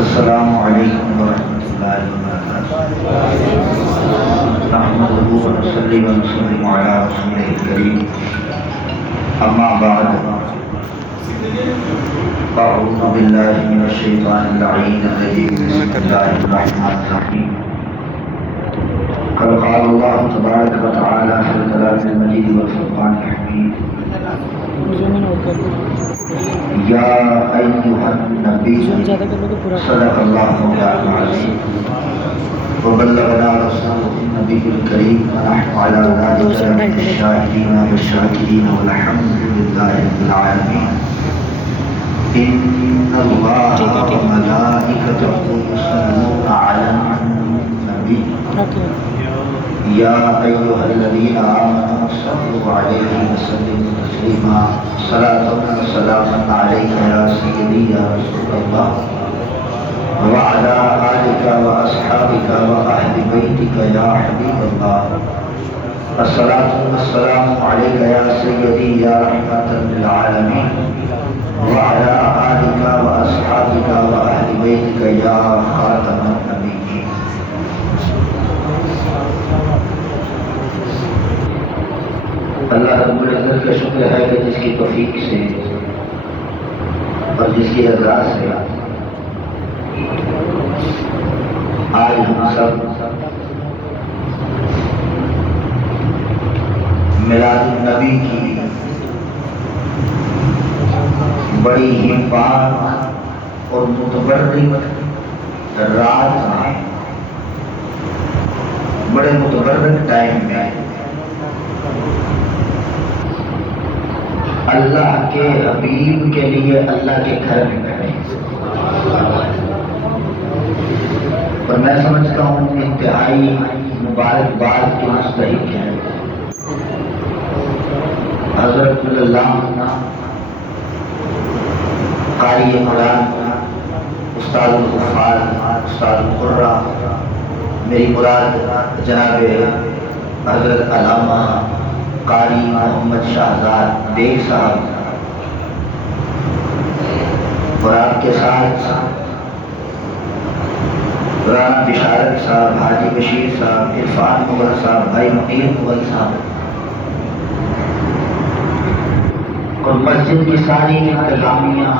السلام علیکم ورحمۃ اللہ وبرکاتہ۔ نحمدہ ونصلی ونسلم علی رسولہ الکریم، اما بعد، اعوذ باللہ من الشیطان اللعین الرجیم، بسم اللہ الرحمن الرحیم۔ قد قال اللہ تبارک و تعالی فی الکلام المجید والفرقان الحمید، یا ایھا النبی صدق اللہ مولانا العظیم وبلغنا رسولہ النبی الکریم ونحن علی ذلک من الشاہدین والشاکرین والحمد للہ رب العالمین۔ ان اللہ وملائکتہ یصلون علی النبی یا ایھا الذین آمنوا صلوا علیہ وسلموا تسلیما، صلاۃ و سلام علیک یا سیدی یا رسول اللہ وعلی آلک واصحابک واہل بیتک یا حبیب اللہ، الصلاۃ والسلام علیک یا سیدی یا رحمۃ للعالمین وعلی آلک واصحابک واہل بیتک یا خاتم النبیین۔ اللہ رب العزت کا شکر ہے کہ جس کی توفیق سے اور جس کی رضا سے آج ہم سب میلاد النبی کی بڑی ہی پاک اور متبرک رات میں، بڑے متبرک ٹائم میں اللہ کے حبیب کے لیے اللہ کے گھر میں بیٹھے، اور میں سمجھتا ہوں انتہائی مبارکباد کے مستحق ہیں حضرت علامہ قاری قرآن استاد الغفار استاد القرہ، میری مراد جناب حضرت علامہ قاری محمد شہزاد بیگ صاحب، اور آپ کے ساتھ رانا بشارت صاحب، حاجی بشیر صاحب، عرفان مغل صاحب، بھائی منیر مغل صاحب، اور مسجد کی ساری انتظامیہ،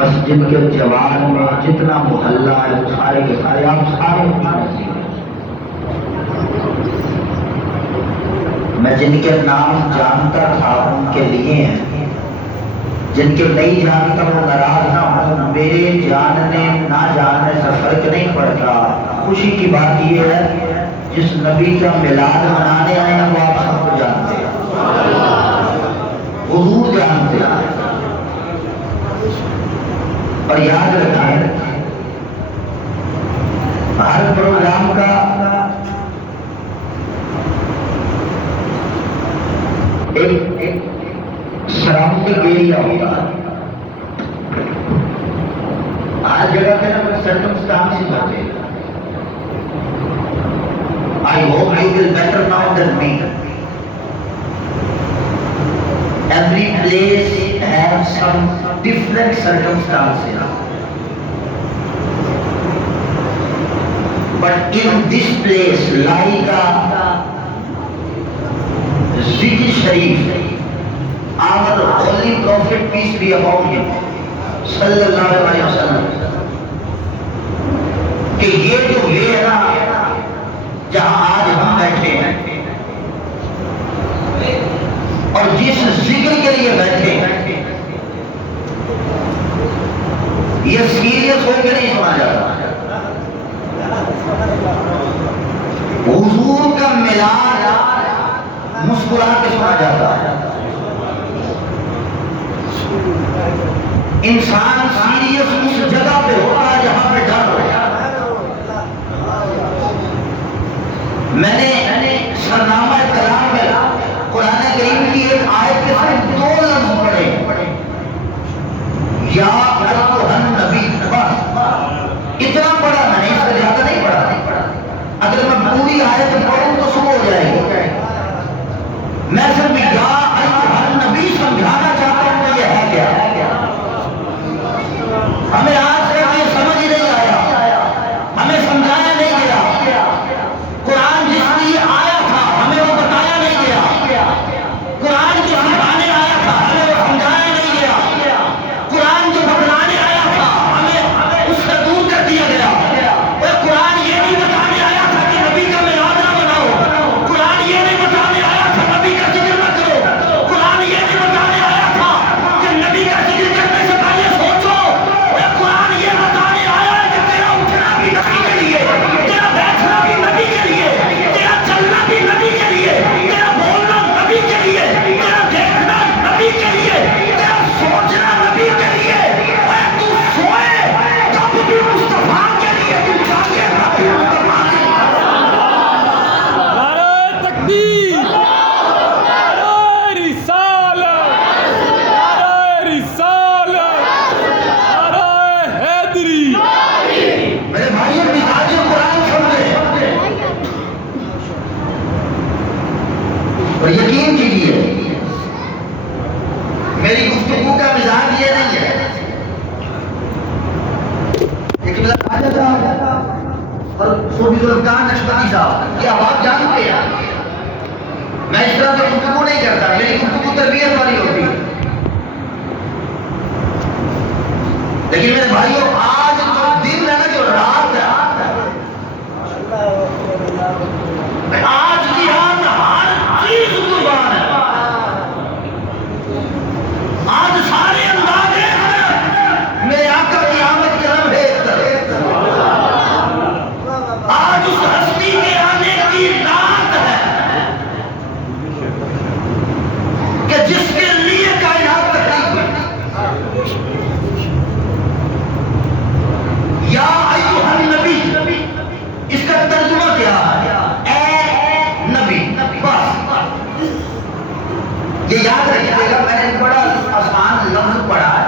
مسجد کے جوان میں جتنا محلہ ہے وہ سارے کے سارے، آپ سارے میں جن کے نام جانتا تھا ان کے لیے ہیں، جن کے نہیں جانتا وہ ناراض نہ ہو، میرے جاننے نہ جاننے سے فرق نہیں پڑتا۔ خوشی کی بات یہ ہے جس نبی کا میلاد منانے آئے ہیں وہ آپ سب کو جانتے ہیں، حضور جانتے ہیں، اور یاد رکھیں ہر پروگرام کا ایک سراؤنڈنگ ایریا ہوتا ہے، ہر جگہ پہ نا سرکمسٹانسز ہوتے ہیں۔ I hope you will better know than me. Every place has some different circumstances, but in this place like Zikr Sharif, our holy prophet, peace be upon him, sallallahu alaihi wasallam, کہ یہ جو ہے نا جہاں آج ہم بیٹھے ہیں اور جس ذکر کے لیے بیٹھے ہیں، یہ سیریس ہو کے نہیں سنا جاتا۔ حضور کا میلاد مسکرا کے سنا جاتا ہے۔ انسان سیریس اس جگہ پہ ہوتا ہے جہاں پہ ڈر ہو۔ میں نے سرنامہ کلام میں قرآن کریم کی ایک آیت کے صرف 2 لفظ پڑھے، یا ایھا النبی، بس اتنا پڑھا میں نے، اس سے زیادہ نہیں پڑھا۔ اگر میں پوری آیت پڑھوں تو صبح ہو جائے گی، میں صرف یا ایھا النبی سمجھانا چاہتا ہوں کہ یہ ہے کیا۔ ہمیں آج تک یہ سمجھ نہیں آیا، ہمیں سمجھایا نہیں گیا، قرآن جس لیے آیا تھا ہمیں وہ بتایا نہیں گیا، قرآن جو سمجھانے آیا تھا ہمیں وہ سمجھایا نہیں گیا، قرآن جو بتلانے آیا تھا ہمیں اس سے دور کر دیا گیا۔ قرآن یہ نہیں بتانے آیا تھا کہ نبی کا میلاد نہ مناؤ، قرآن یہ نہیں بتانے آیا تھا نبی کا ذکر نہ کرو، قرآن یہ نہیں بتانے آیا تھا کہ نبی کا ذکر کرنے سے پہلے سوچو، قرآن یہ بتانے آیا ہے کہ تیرا اٹھنا بھی نبی کے لیے، تیرا بیٹھنا بھی نبی کے لیے، تیرا چلنا بھی نبی کے لیے، تیرا بولنا نبی کے لیے، تیرا دیکھنا نبی کے لیے، تیرا سوچنا نبی کے لیے، تو سوئے تب بھی مصطفیٰ کے لیے، تو جاگے نبی مصطفیٰ کے لیے۔ نعرہ تکبیر، نعرہ رسالت، نعرہ رسالت، نعرہ حیدری۔ میرے بھائیوں مزاج قرآن سمجھے اور یقین کیجیے میری گفتگو کا مزاج یہ نہیں ہے۔ ایک میرا خواجہ صاحب اور صوفی ذوالفقار نقشبندی صاحب، یہ آپ جانتے ہیں میں اس طرح سے گفتگو نہیں کرتا، میری گفتگو تربیت والی ہوتی ہے۔ لیکن میرے بھائیوں آج جو دن ہے نا، جو رات ہے، آج کی رات ہر چیز قربان ہے، آج سارے انداز ایک طرف، میرے آقا کی آمد کے لمحے ایک طرف، آج اس ہستی کے آنے کی رات ہے کہ جس کے لیے کائنات تخلیق ہوئی۔ یا ایھا النبی، اس کا ترجمہ کیا ہے؟ اے نبی، بس یہ یاد رکھیے گا، میں نے بڑا آسان لفظ پڑھا ہے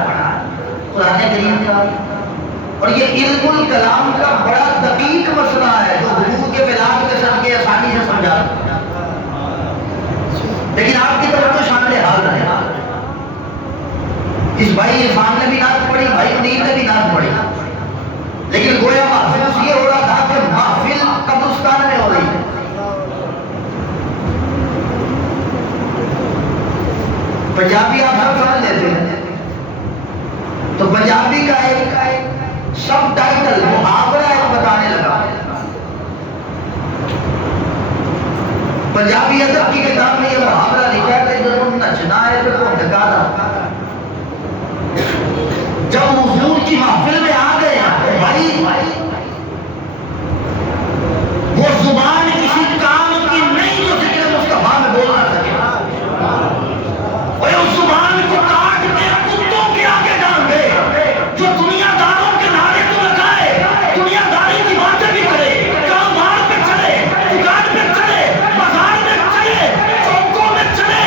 قرآن کریم کا، اور یہ علم الکلام کا بڑا دقیق مسئلہ ہے جو حضور کے میلاد کے صدقے آسانی سے سمجھا، لیکن آپ کی طرف تو شامل حال ہے۔ اس بھائی عرفان نے بھی نعت پڑھی، بھائی منیر نے بھی نعت پڑھی، لیکن گویا محفوظ یہ ہو رہا تھا کہ محفل قبرستان میں ہو رہی ہے۔ پنجابی آپ سب سمجھ لیتے ہیں، تو پنجابی کا ایک سب ٹائٹل محاورہ ایک بتانے لگا۔ پنجابی ادب کی کتاب میں یہ محاورہ لکھا ہے کہ جب نچنا ہے تو ڈھکانا۔ جب حضور کی محفل میں آ گئے بھائی، وہ زبان کسی کام کی نہیں جو ذکر مصطفیٰ میں بول نہ سکے، اور اس زبان کو کاٹ کے کتوں کے آگے ڈال دے جو دنیا داروں کے نعرے تو لگائے، دنیا داری کی باتیں بھی کرے، کاروبار پہ چلے، دکان پہ چلے، بازار میں چلے، چوکوں میں چلے،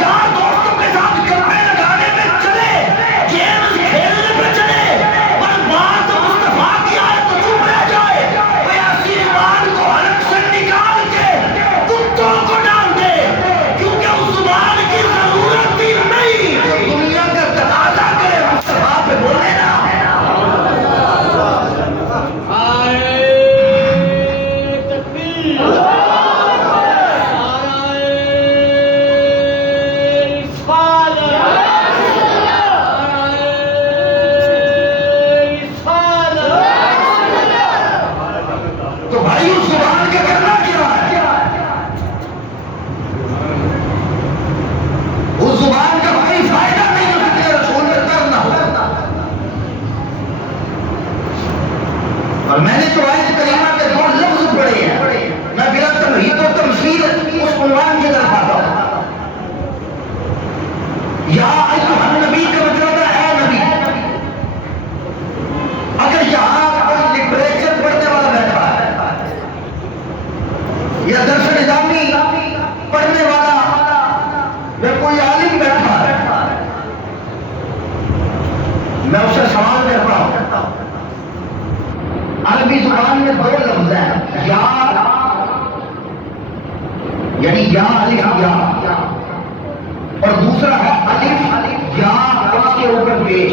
یار دوستوں کے ساتھ گپے لگانے میں چلے، گیمز کھیلنے پہ چلے، پر بات مصطفیٰ کی آئے تو چپ رہ جائے، وہ ایسی زبان کو حلق سے نکال کے کتوں کو ڈال دے، کیونکہ اس زبان کی ضرورت ہی نہیں، دنیا کا تقاضا کرے مصطفیٰ پہ بولے نا۔ تکبیر، تو بھائی اس زبان کا کرنا کیا ہے؟ اس زبان کا بھائی فائدہ نہیں جو ذکر رسول میں کرنا ہوتا۔ اور میں نے تو آیت کریمہ کے دو لفظ پڑھے ہیں، میں بلا تمہید و تمثیل اس عنوان کی طرف آتا ہوں۔ یا ایھا النبی کا مطلب ہے اے نبی۔ اگر یہاں کوئی لٹریچر پڑھنے والا بیٹھا ہے یا درس نظامی پڑھنے والا یا کوئی عالم بیٹھا ہے، میں اسے سوال کرتا ہوں، عربی زبان میں دو لفظ ہیں، یا یعنی یا الف یا، اور دوسرا ہے الف یا اس کے اوپر پیش،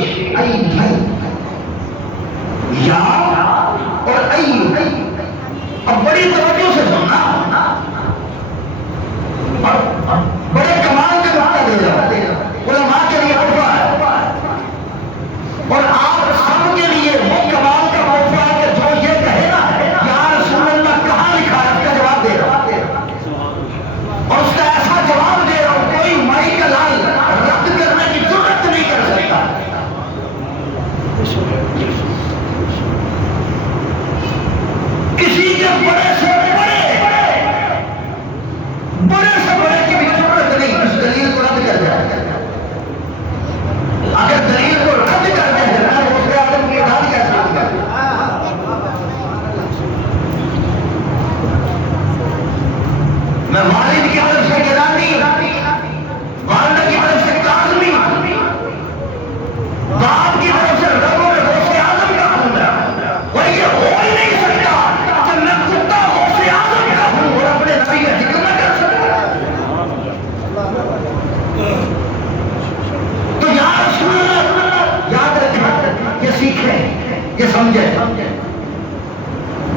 سمجھے؟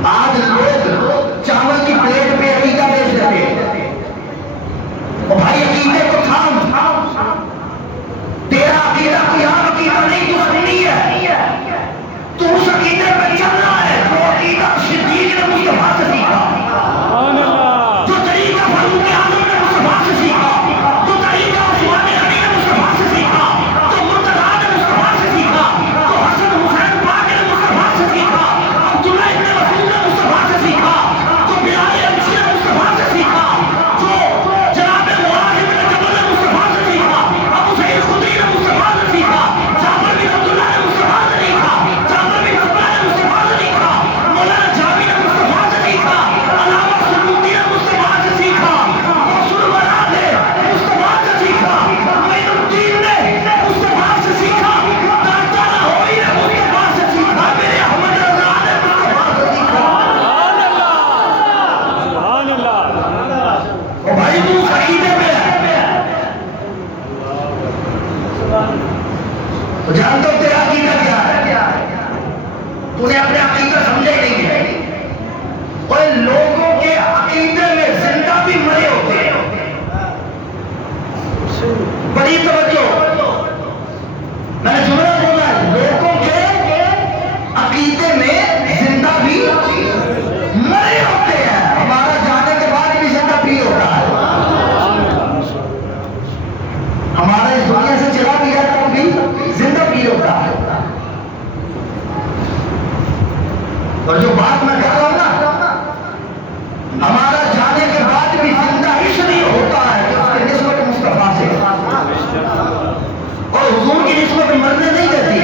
آج لوگ چاول کی پلیٹ پہ عقیدہ بیچ دیتے ہیں۔ اور بھائی عقیدے کو تھام، تیرا عقیدہ کوئی عام عقیدہ نہیں، تو سنی ہے، تو اس عقیدے پہ چلنا ہے جو عقیدہ صدیق نے مصطفیٰ سے سیکھا، جو طریقہ فاروق اعظم نے مصطفیٰ سے سیکھا، جو طریقہ عثمان غنی نے مصطفیٰ سے سیکھا، جو مرتضیٰ نے مصطفیٰ سے سیکھا، جو حسن حسین پاک نے مصطفیٰ سے سیکھا، عبداللہ ابن مسعود نے مصطفیٰ سے سیکھا، جو بلال حبشی نے مصطفیٰ سے سیکھا، جو جناب معاذ بن جبل نے مصطفیٰ سے سیکھا، ابو سعید خدری نے مصطفیٰ سے سیکھا، جعفر بن عبداللہ نے مصطفیٰ سے سیکھا، جعفر بن عبداللہ نے مصطفیٰ سے سیکھا، مولانا جامی نے مصطفیٰ سے سیکھا، علامہ سیوطی نے مصطفیٰ سے سیکھا، غوث الورا نے مصطفیٰ سے سیکھا، معین الدین نے مصطفیٰ سے سیکھا، داتا لاہوری نے مصطفیٰ سے سیکھا، میرے احمد رضا نے مصطفیٰ سے سیکھا۔ اور بھائی تو اس عقیدے میں ہے، تو جانتا ہو تیرا عقیدہ کیا ہے؟ تو نے اپنے عقیدہ سمجھے ہی نہیں ہے۔ اور لوگوں کے عقیدے میں زندہ بھی مرے ہوتے ہیں۔ بڑی توجہ، میں نے جملہ بولا ہے، لوگوں کے عقیدے میں زندہ بھی مرے ہوتے ہیں، ہمارا جانے کے بعد بھی زندہ بھی ہوتا ہے، ہمارا اس دنیا سے چلا بھی ہے تب بھی زندہ بھی ہوتا ہے۔ اور جو بات میں کہہ رہا ہوں نا، ہمارا جانے کے بعد بھی زندہ اس لیے ہوتا ہے کہ اس کی نسبت مصطفیٰ سے، اور حضور کی نسبت مرنے نہیں دیتی،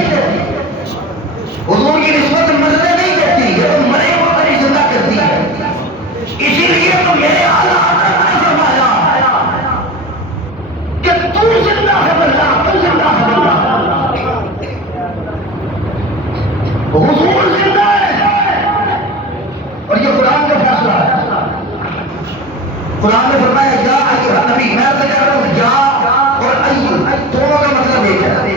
حضور کی نسبت مرنے نہیں دیتی، یہ تو مرے ہوئے پر ہی زندہ کرتی ہے۔ اسی لیے تو میرے اعلیٰ حضرت نے فرمایا کہ تو زندہ ہے اللہ، تو زندہ ہے اللہ، حضور زندہ ہے، اور یہ قرآن کا فیصلہ ہے۔ قرآن نے فرمایا یا ایھا نبی، میں تو کہہ رہا ہوں یا اور ایو دونوں کا مطلب ایک ہے۔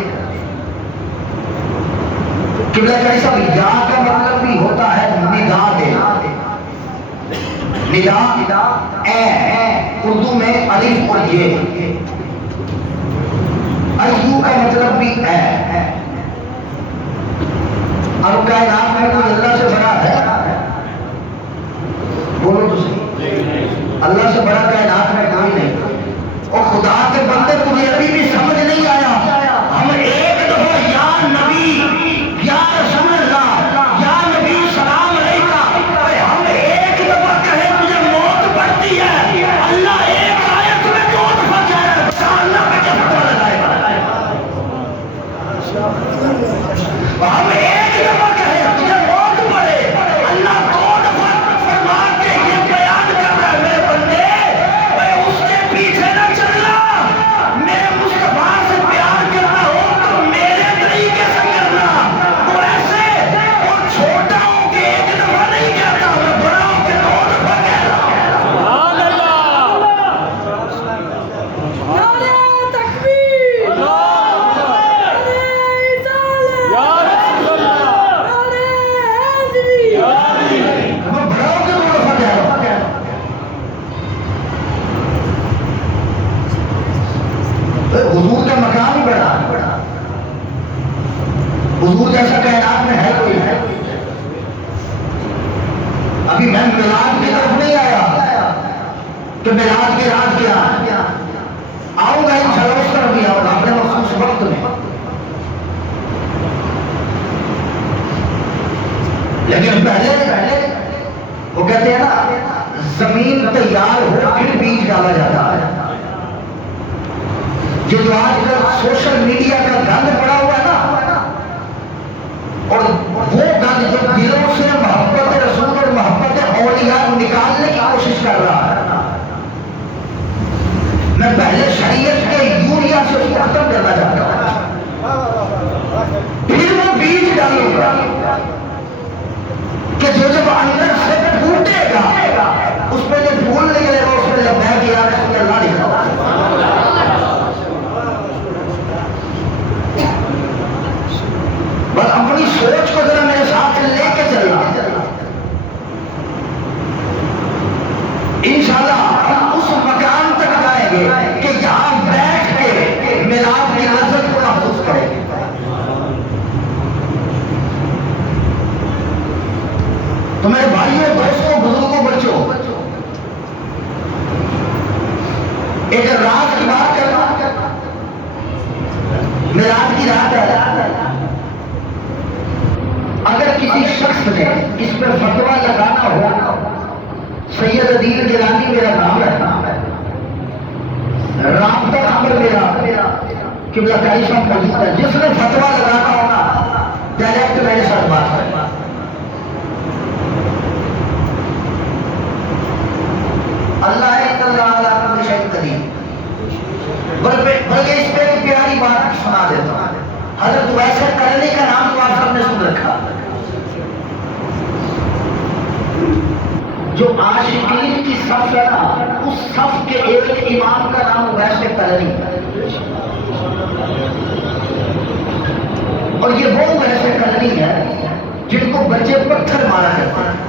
قبلہ جائی صاحب، یا کا مطلب بھی ہوتا ہے ندا دینا، ندا اے، اردو میں الف اور یہ، ایو کا مطلب بھی اے۔ اب کائنات میں کوئی اللہ سے بڑا ہے؟ بولو تو صحیح، اللہ سے بڑا کائنات میں کوئی نہیں۔ اور خدا کے بندے تجھے ابھی بھی سمجھ نہیں آیا، ہم ایک دفعہ یا نبی، یا رسول اللہ، یا نبی سلام علیکہ، ہم ایک دفعہ کہیں تجھے موت پڑتی ہے، اللہ ایک آیت میں 2 دفعہ کہہ رہا ہے، اللہ پہ کیا پتہ لگائے گا؟ ہم ایک دفعہ کہیں تجھے موت پڑے، اللہ 2 دفعہ فرما کے یہ بیان کر رہا ہے، میرے بندے میں اس کے پیچھے نہ چلنا، میرے مصطفیٰ سے پیار کرنا ہو تو میرے طریقے سے کرنا، وہ ایسے اور چھوٹا ہو کے 1 دفعہ نہیں کہتا، میں بڑا ہو کے 2 دفعہ کہہ رہا ہوں۔ حضور کا مقام ہی بڑا، حضور جیسا کائنات میں ہے کوئی؟ ابھی میں میلاد کی طرف نہیں آیا کہ میلاد کے راز کیا، آؤں گا انشاءاللہ، اس طرف بھی آؤں گا اپنے مخصوص وقت میں، لیکن پہلے وہ کہتے ہیں نا زمین تیار ہو پھر بیج ڈالا جاتا ہے۔ یہ جو آج کل سوشل میڈیا کا گند پڑا ہوا ہے نا، اور وہ گند جو دلوں سے محبت رسول اور محبت اولیاء نکالنے کی کوشش کر رہا ہے، میں پہلے شریعت کے یوریا سے اس کو ختم کرنا چاہتا ہوں، پھر وہ بیج ڈالوں گا کہ جو جب اندر سے پھوٹے گا اس پہ جو پھول نکلے گا اس میں جب میں کیا رسول اللہ لکھا بس اپنی سوچ کو ذرا میرے ساتھ تو میرے بھائیوں، دوستوں، بزرگوں، بچوں، ایک رات کی بات کرنا، میراج کی رات ہے، اگر کسی شخص نے اس پہ فتویٰ لگانا ہو، سید الدین گیلانی میرا نام ہے، رابطہ نمبر میرا قبلہ کائی صاحب موجود ہے، جس نے فتویٰ لگانا ہوگا ڈائریکٹ میرے ساتھ بات کرنا۔ اللہ بلکہ اس پہ ایک پیاری بات سنا دیتا ہوں۔ حضرت ویسے کرنے کا نام تو آپ سب نے سن رکھا، جو عاشقین کی صف ہے نا، اس صف کے ایک امام کا نام ویسے کرنی ہے، اور یہ وہ ویسے کرنی ہے جن کو بچے پتھر مارا کرتے ہیں۔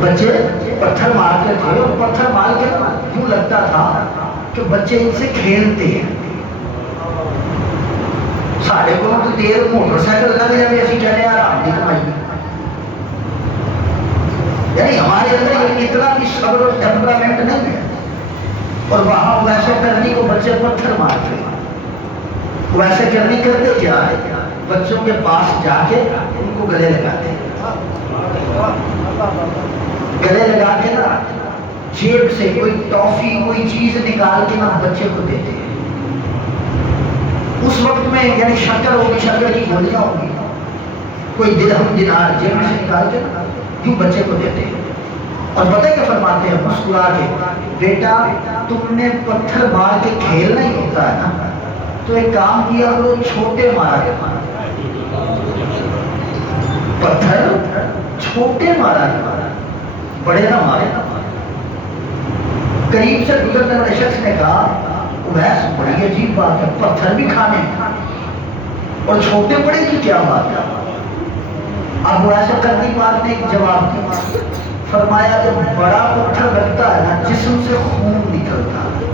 بچے پتھر مارتے تھے، اور پتھر مار کے یوں لگتا تھا کہ بچے ان سے کھیلتے ہیں۔ سارے کو تو دیر موٹر سائیکل لگ جائے، ایسی چلے آرام نہیں کمائی، یعنی ہمارے اندر اتنا بھی صبر اور ٹیمپرامنٹ نہیں ہے، اور وہاں ویسے کرنی کو بچے پتھر مارتے ہیں۔ ویسے کرنی کرتے کیا ہے، بچوں کے پاس جا کے ان کو گلے لگاتے ہیں، گلے لگا کے نا جیب سے کوئی ٹافی کوئی چیز نکال کے نا بچے کو دیتے ہیں۔ اس وقت میں یعنی شکر ہوگی، شکر کی گولیاں ہوگی، کوئی درہم دینار جیب سے نکال کے نا یوں بچے کو دیتے ہیں، اور پتہ کیا فرماتے ہیں مسکرا کے، بیٹا تم نے پتھر مار کے کھیلنا ہی ہوتا ہے نا، تو ایک کام کیا کرو، چھوٹے مارا کرو، پتھر چھوٹے مارا کرو، بڑے نہ مارے۔ قریب سے گزرنے والے شخص نے کہا ویس بڑی عجیب بات ہے، پتھر بھی کھانے اور چھوٹے بڑے کی کیا بات ہے؟ اب ویسے کرنی بات نے ایک جواب دیا، فرمایا جب بڑا پتھر لگتا ہے نا جسم سے خون نکلتا ہے،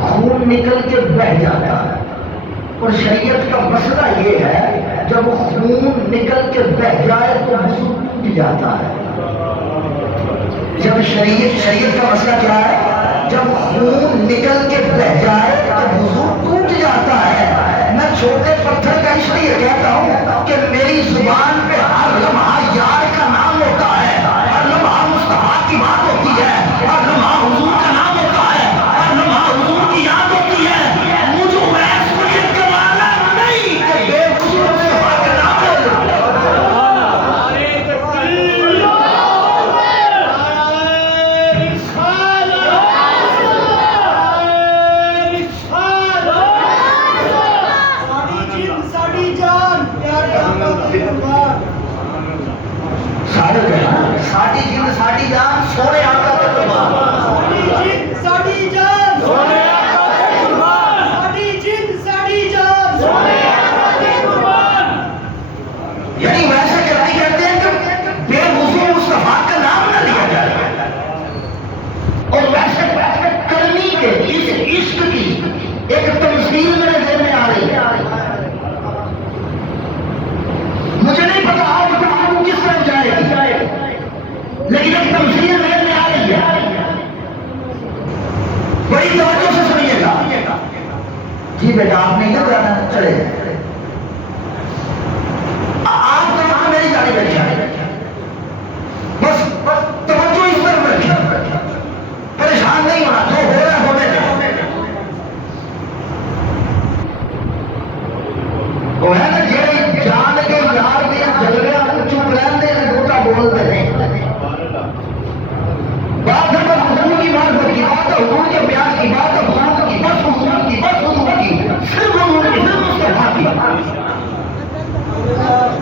خون نکل کے بہہ جاتا ہے، اور شریعت کا مسئلہ یہ ہے جب خون نکل کے بہہ جائے تو وضو ٹوٹ جاتا ہے۔ جب شریعت کا مسئلہ کیا ہے، جب خون نکل کے بہہ جائے تو وضو ٹوٹ جاتا ہے۔ میں چھوٹے پتھر کا اس لیے کہتا ہوں کہ میری زبان پہ ہر لمحہ یار کا نام ہوتا ہے، ہر لمحہ مصطفیٰ کی بات ہوتی ہے، ہر لمحہ حضور کا نام ہوتا ہے، ہر لمحہ حضور کی یاد ہوتی ہے۔ مجھے ویس کو یہ کمانا نہیں کہ بے وضو مصطفیٰ کا نام ہے۔ ساڑی جن ساڑی جان سونے آقا کے قربان، ساڑی جن ساڑی جان سونے آقا کے قربان، ساڑی جن ساڑی جان سونے آقا کے قربان۔ یعنی ویسے کرنی کہتے ہیں کہ بے وضو مصطفیٰ کا نام نہ لیا جائے، اور ویسے کرنی کے اس عشق کی ایک تمثیل میرے ذہن میں آ رہی ہے۔ مجھے نہیں پتا آج گفتگو کس طرف جائے گی، لیکن ایک تمثیل ذہن میں آ رہی ہے، بڑی توجہ سے سنیے گا۔ جی بیٹا آپ نہیں نہ جانا، چلے جائیں، آپ تو میری جانی بیٹھا، بس توجہ اس طرف رکھیں، پریشان نہیں ہونا، جو ہو رہا ہے ہونے دیں۔ وہ ہے نا جی جان کے یار کے جلوے چپ رہتے ہیں، گوٹا بولتے ہیں، بات ہے بس حضور کی بات کی، بات ہے حضور کے بیان کی، بات ہے حضور کی، بس حضور کی، بس حضور کی، صرف حضور کی، صرف مصطفیٰ کی۔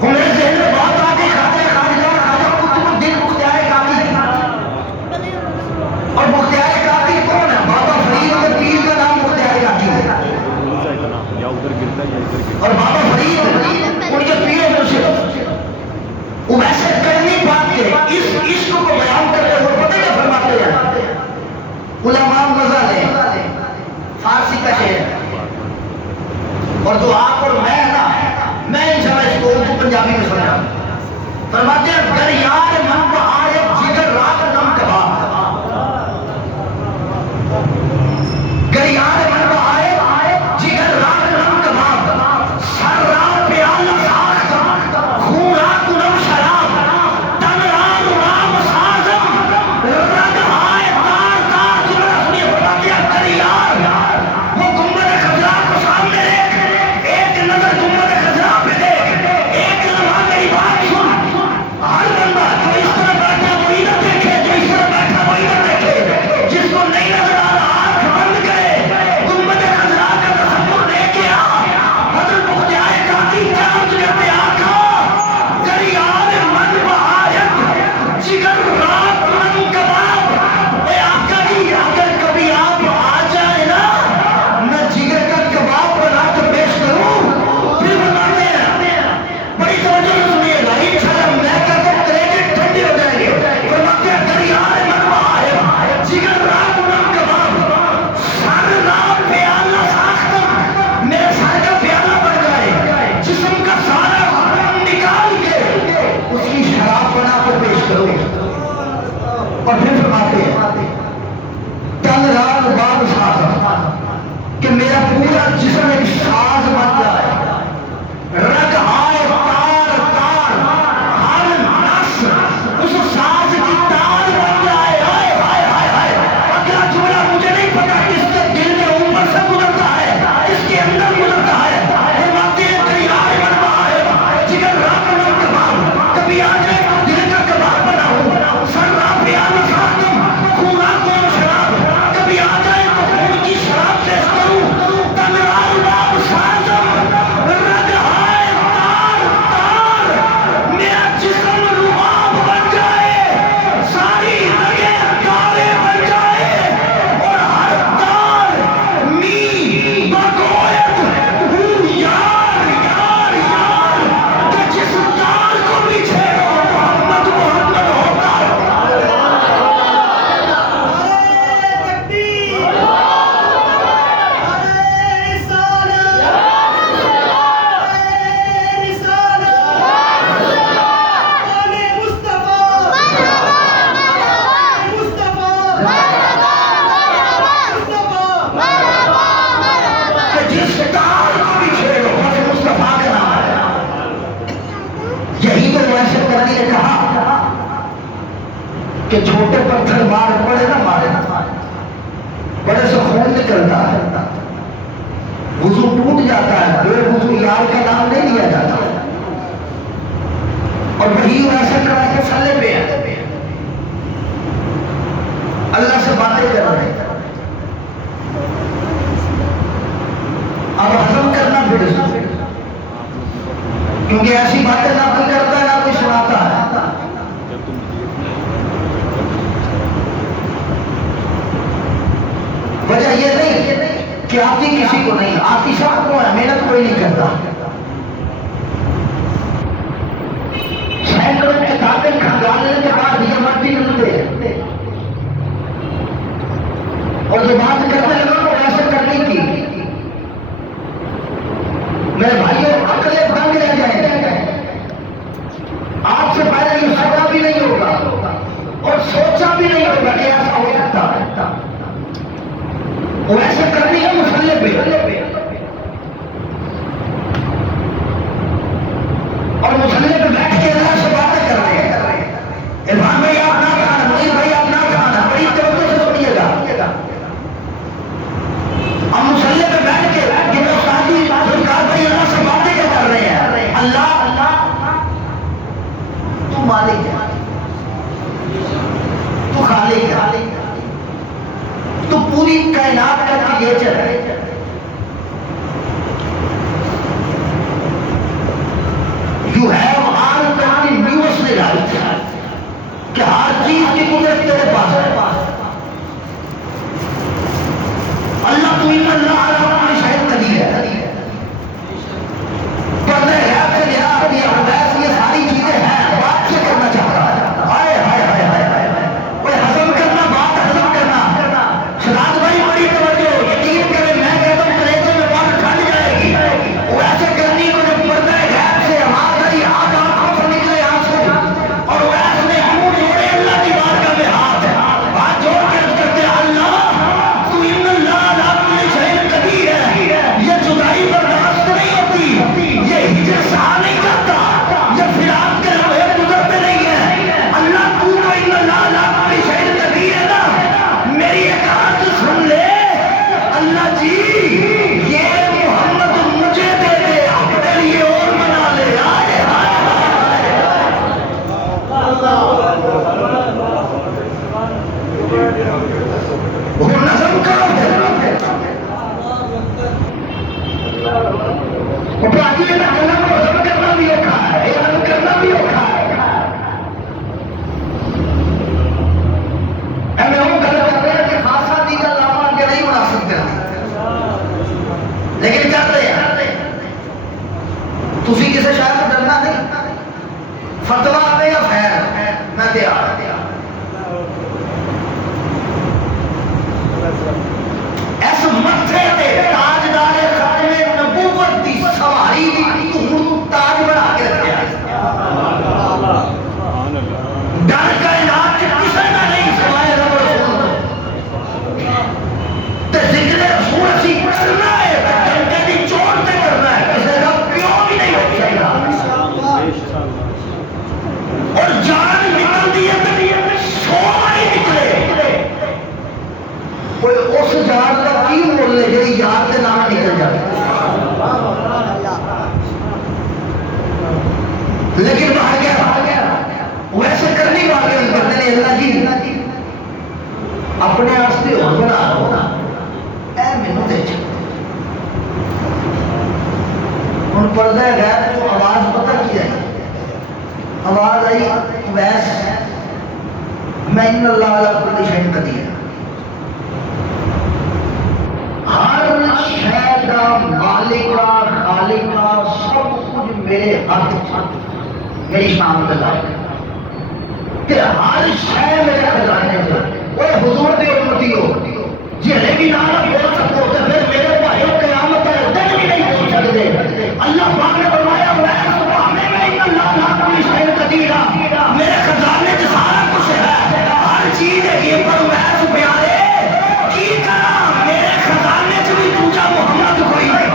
میرے ذہن میں بات آ گئی، خواجہ قطب الدین بختیار کاکی، اور بختیار کاکی کون ہے؟ بابا فرید کے پیر کا نام بختیار کاکی ہے، اور بابا فرید ان کے پیر مرشد ویسے کرنی بات کے اس عشق کو بیان کرتے ہوئے پتہ کیا فرماتے ہیں؟ علماء غزالیں، فارسی کا شعر ہے، اور جو آپ اور میں ہے نا، میں انشاءاللہ اس کو اردو پنجابی میں سمجھاؤں۔ فرماتے ہیں گر یار من کو آئے جگر رات نم کباب، گر یار من کو آئے جگر رات نم کباب، سر رات پیالہ ساخت خون رات نم شراب، تن رات رام سازم رگ آئے تار تار جمرہ سنیے فرماتے ہیں گر یار وہ گنبد خضرا کو سامنے ایک نظر گنبد خضرا پہ دیکھ، ایک لمحہ میری بات سن، ہر بندہ جو اس طرح بیٹھا وہی نہ دیکھے، جو اس طرح بیٹھا وہی نہ دیکھے، جس کو نہیں نظر آ رہا آنکھ بند کرے، گنبد خضرا کا تصور لے کے آ، حضرت مختار کاکی چانچ کرتے آقا گر یار من بآیت جگر رات من کباب، اے آقا جی اگر کبھی آپ آ جائے نا میں جگر کا کباب بنا کے پیش کروں، پھر بتاتے ہیں بڑی توجہ سے سنیے گا انشاءاللہ میں کہتا ہوں کریڈٹ ٹھنڈے ہو جائیں گے، فرماتے ہیں گر یار من بآیت جگر رات من کباب، سر رات پیالہ ساختم میرے سر کا پیالہ بن جائے، جسم کا سارا خون نکال کے اس کی شراب بنا کے پیش کرو، اور پھر فرماتے ہیں تن رات باب ساختم کہ میرا پورا جسم ایک ساز بن جائے، رگ آئے تار تار ہر نس اس ساز کی تار بن جائے، ہائے ہائے ہائے ہائے، اگلا جملہ مجھے نہیں پتا کس کے دل کے اوپر سے گزرتا ہے، کس کے اندر گزرتا ہے، فرماتے ہیں گر یار من بآیت جگر رات من کباب، کبھی آ جائے دل کا کباب بنا ہوں، سر رات پیالہ ساختم خون رات نم شراب، کبھی آ جائے تو خون کی شراب پیش کروں، تن رات باب سازم رگ آئے تار تار میرا جسم رباب بن جائے، ساری رگیں تارے بن جائے، اور ہر تار می بگوید ہوں یار یار یار، کہ جس تار کو بھی چھیڑو محمد محمد ہوتا ہے۔ کہ جس تار کو بھی چھیڑو محمد مصطفیٰ کا نام ہے، یہی تو ویسے کرنی نے کہا کہ چھوٹے پتھر مار پڑے نہ مارے، بڑے سے خون نکلتا ہے، وضو ٹوٹ جاتا ہے، بے وضو یار کا نام نہیں لیا جاتا، اور وہی ویسے کرا کے سلے پہ ہے، اللہ سے باتیں کر رہے ہیں، اب ہضم کرنا پھر اس کو، کیونکہ ایسی باتیں نہ کوئی کرتا ہے نہ کوئی سناتا ہے، وجہ یہ نہیں کہ آتی کسی کو نہیں، آتی سب کو ہے، محنت کوئی نہیں کرتا، سینکڑوں کتابیں کھنگالنے کے بعد یہ مرضی ملتے ہیں، اور جو بات کرنے لگا وہ ایسے کرنے کی، میرے بھائیوں عقلیں دنگ رہ جائیں گے، آپ سے پہلے یہ سوچا بھی نہیں ہوگا اور سوچا بھی نہیں ہوگا کہ ایسا ہو سکتا ہے، وہ ایسے کرنی ہے مسلح پہ، اور مسلح پہ بیٹھ کے اللہ سے باتیں کر رہے ہیں، عرفان بھائی آپ نہ کھانا، منیر بھائی آپ نہ کھانا، بڑی توجہ سے سنیے گا، ہم مسلح پہ بیٹھ کے یہ استادی سرکار بھائی اللہ سے باتیں کیا کر رہے ہیں، اللہ تو مالک ہے، تو خالق ہے، تو پوری کائنات کا کریٹر ہے، تسی کسی شاید تو ڈرنا نہیں، فتوا دے یا خیر میں تیار اس متھے تے تاجدار ختم نبوت دی سواری دی تو تاج بنا کے رکھیا ڈر کائنات کسی کا نہیں سوائے رب رسول تے ذکر رسول اسی کرنا ہے ڈنڈے دی چوٹ تے کرنا ہے، کسی رب پیوں بھی نہیں ہو سکتا اور جان نکل دی ہے سو ہی نکلے کوئی اس جان کا کی مول ہے جی یار کے نام نکل جائے، لیکن باہر گیا ویسے کرنی والے کرتے ہیں اللہ جی اپنے واسطے اور بنا لو نا اے مینوں دے ہن پردہ غیب جو آواز پتہ کی ہے آواز آئی ویس میں ان اللہ علی کل شیء قدیر، ہر شے کا مالک خالق سب کچھ میرے ہاتھ میری شان کے لائق کہ ہر شے میرے خزانے سے وہ حضور دے امتی ہو جی ہلے بھی نہ بول سکو تو پھر میرے بھائیوں قیامت تک دن بھی نہیں بول سکتے۔ اللہ پاک نے فرمایا میں ان اللہ لا کل شیء قدیر، میرے خزانے سے سارا کچھ ہے ہر چیز ہے یہ پر میں پیارے کی کرا میرے خزانے سے بھی دوجا محمد کوئی نہیں۔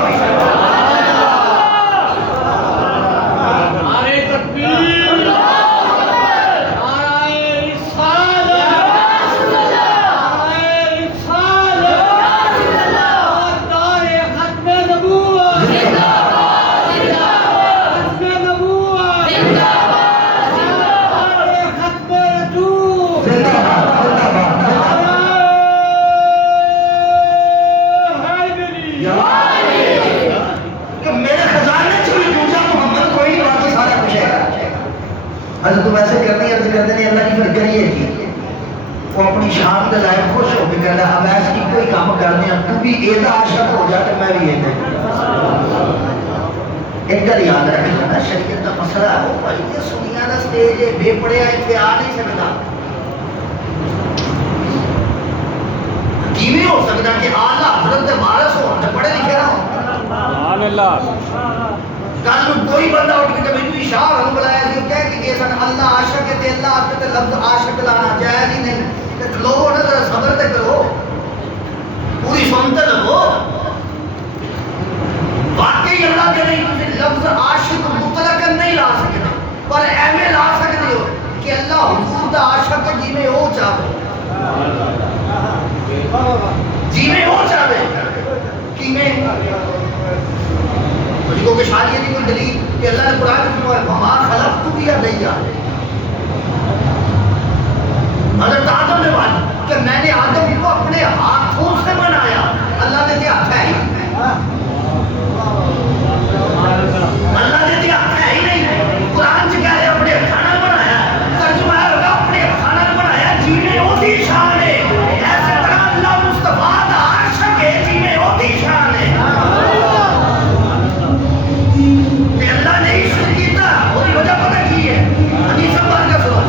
تو ویسے کرنی عرض کرتے ہیں اللہ کی پھر کریے کی وہ اپنی شان کے لائق خوش ہو کے کہنا اب ایس کی کوئی کام کرنے ہیں تو بھی ایدہ عاشق ہو جا تو میں بھی ایدہ ایک گل یاد رکھنا نا شریعت کا مسئلہ ہے وہ بھائی یہ سنیا دا سٹیج ہے بے پڑے آئے پہ آ نہیں سکتا کیویں ہو سکتا کہ آلہ حضرت وارث ہو تو پڑھے لکھے نہ ہو سبحان اللہ کل کوئی بندہ اٹھ کے کبھی کوئی شاہ ہم بلایا جو کہہ کہ یہ سن اللہ عاشق ہے تے اللہ آپ تے لفظ عاشق لانا جائز ہی نہیں تے لوگوں نے ذرا صبر تے کرو پوری سنتے لگو واقعی اللہ کے نہیں لفظ عاشق مطلق نہیں لا سکتے پر ایویں لا سکتے ہو کہ اللہ حضور دا عاشق جی میں ہو چاہے جی میں ہو چاہے کی میں مجھ کو کہ شادی کی کوئی دلیل کہ اللہ نے قرآن میں فرمایا وما خلقت یدیا حضرت آدم نے بات کہ میں نے آدم کو اپنے ہاتھوں سے بنایا اللہ نے دیا ہے ہی اللہ نے دیا ہے ہی نہیں قرآن سے کہہ رہے اپنے کھانا بنایا ترجمہ ہوگا اپنے کھانا بنایا جینے ہوتی شان ہے ایسے طرح اللہ مصطفیٰ دا عاشق ہے جینے ہوتی شان ہے اللہ نے عشق کیتا اور وجہ پتہ کی ہے حدیث پاک کا سنو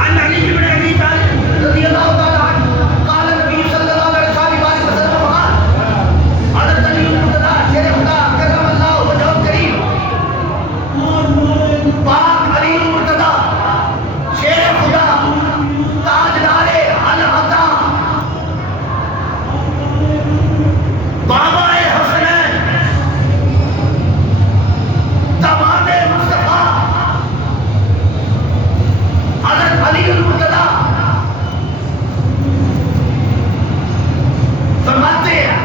عن علی بن ابی طالب رضی اللہ تعالی عنہ قال نبی صلی اللہ علیہ وسلم حضرت علی مرتضی شیر خدا کرم اللہ وجہہ کریم پاک علی مرتضی شیر خدا تاجدار العطا بابا حسنین داماد مصطفیٰ حضرت علی المرتضی فرماتے ہیں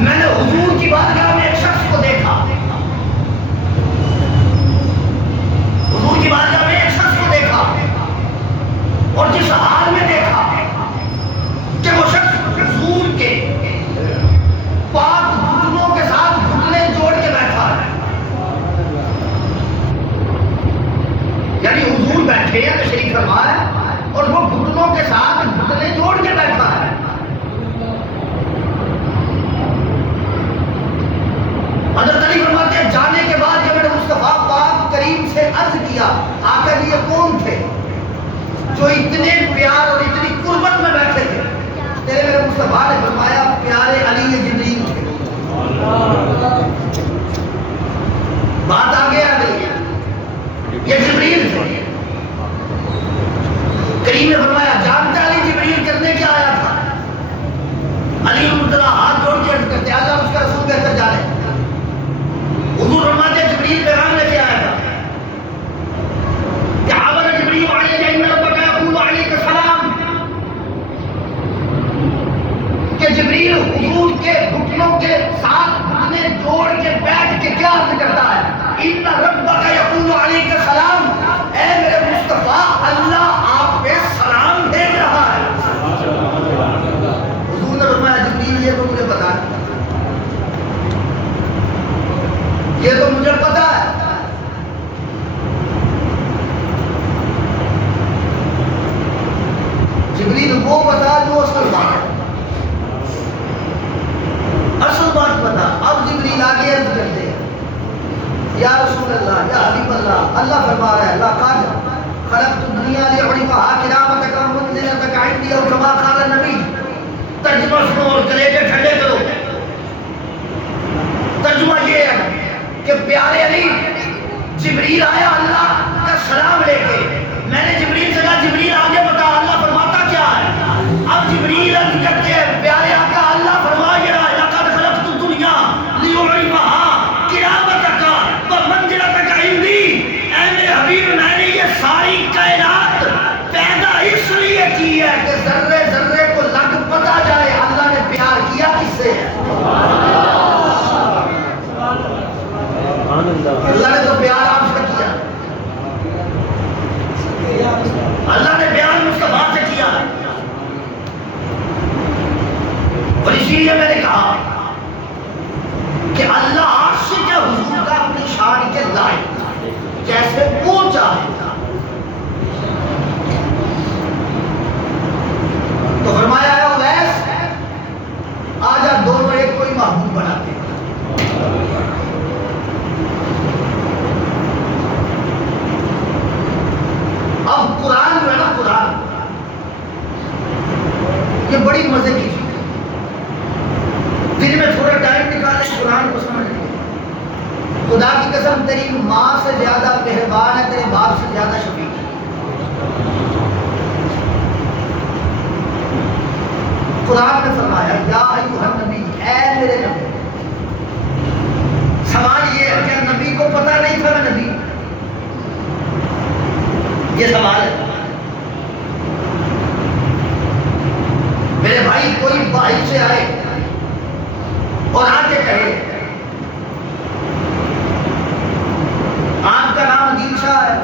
میں نے حضور کی بارگاہ میں ایک شخص کو دیکھا حضور کی بارگاہ میں ایک شخص کو دیکھا اور جس حال میں دیکھا کہ وہ شخص حضور کے پاک گھٹنوں کے ساتھ گھٹنے جوڑ کے بیٹھا ہے یعنی حضور بیٹھے ہیں تشریف فرما ہے اور وہ گھٹنوں کے ساتھ گھٹنے جوڑ کے بیٹھا ہے کے گھٹنوں کے ساتھ گھٹنے جوڑ کے بیٹھ کے کیا عرض کرتا ہے؟ ان ربک یقول علیک السلام، اے میرے مصطفیٰ اللہ آپ پہ سلام بھیج رہا ہے۔ حضور نے فرمایا جبریل یہ تو مجھے پتا ہے، یہ تو مجھے پتا ہے۔ جبریل وہ بتا جو اصل بات ہے، اصل بات بتا۔ اب جبریل آگے عرض کرتے ہیں یا رسول اللہ یا حبیب اللہ، اللہ فرما رہا ہے لقد خلقت الدنیا لأعرفها کرامتک ومنزلتک عندی، اور کما قال النبی۔ ترجمہ سنو اور کلیجے ٹھنڈے کرو۔ ترجمہ یہ ہے کہ پیارے علی، جبریل آیا اللہ کا سلام لے کے، میں نے جبریل سے کہا جبریل آگے بتا اللہ فرماتا کیا ہے؟ اب جبریل عرض کرتے ہیں پیارے آقا اللہ فرما یہ رہا ہے لقد خلقت الدنیا لأعرفها کرامتک ومنزلتک عندی، اے میرے حبیب میں نے یہ ساری کائنات پیدا اس لیے کی ہے کہ ذرے ذرے کو لگ پتا جائے اللہ نے پیار کیا کس سے ہے۔ اللہ نے تو پیار آپ سے کیا، اللہ نے پیار مصطفیٰ سے کیا، اور اسی لیے میں نے کہا کہ اللہ عرش کے حضور کا اپنی شان کے لائق جیسے پہنچا ہے۔ تو فرمایا ہے اویس آجا دونوں ایک کوئی محبوب بناتے ہیں۔ اب قرآن جو ہے نا، قرآن یہ بڑی مزے کی چیز ہے، دن میں تھوڑا ٹائم نکالیں قرآن کو سمجھ لیں۔ خدا کی قسم تیری ماں سے زیادہ مہربان ہے، تیرے باپ سے زیادہ شفیق ہے۔ قرآن نے فرمایا یا ایھا النبی، اے میرے نبی۔ سوال یہ ہے کہ نبی کو پتہ نہیں تھا میں نبی؟ یہ سوال ہے۔ میرے بھائی کوئی باہر سے آئے اور آ کے کہے آپ کا نام عدیل شاہ ہے،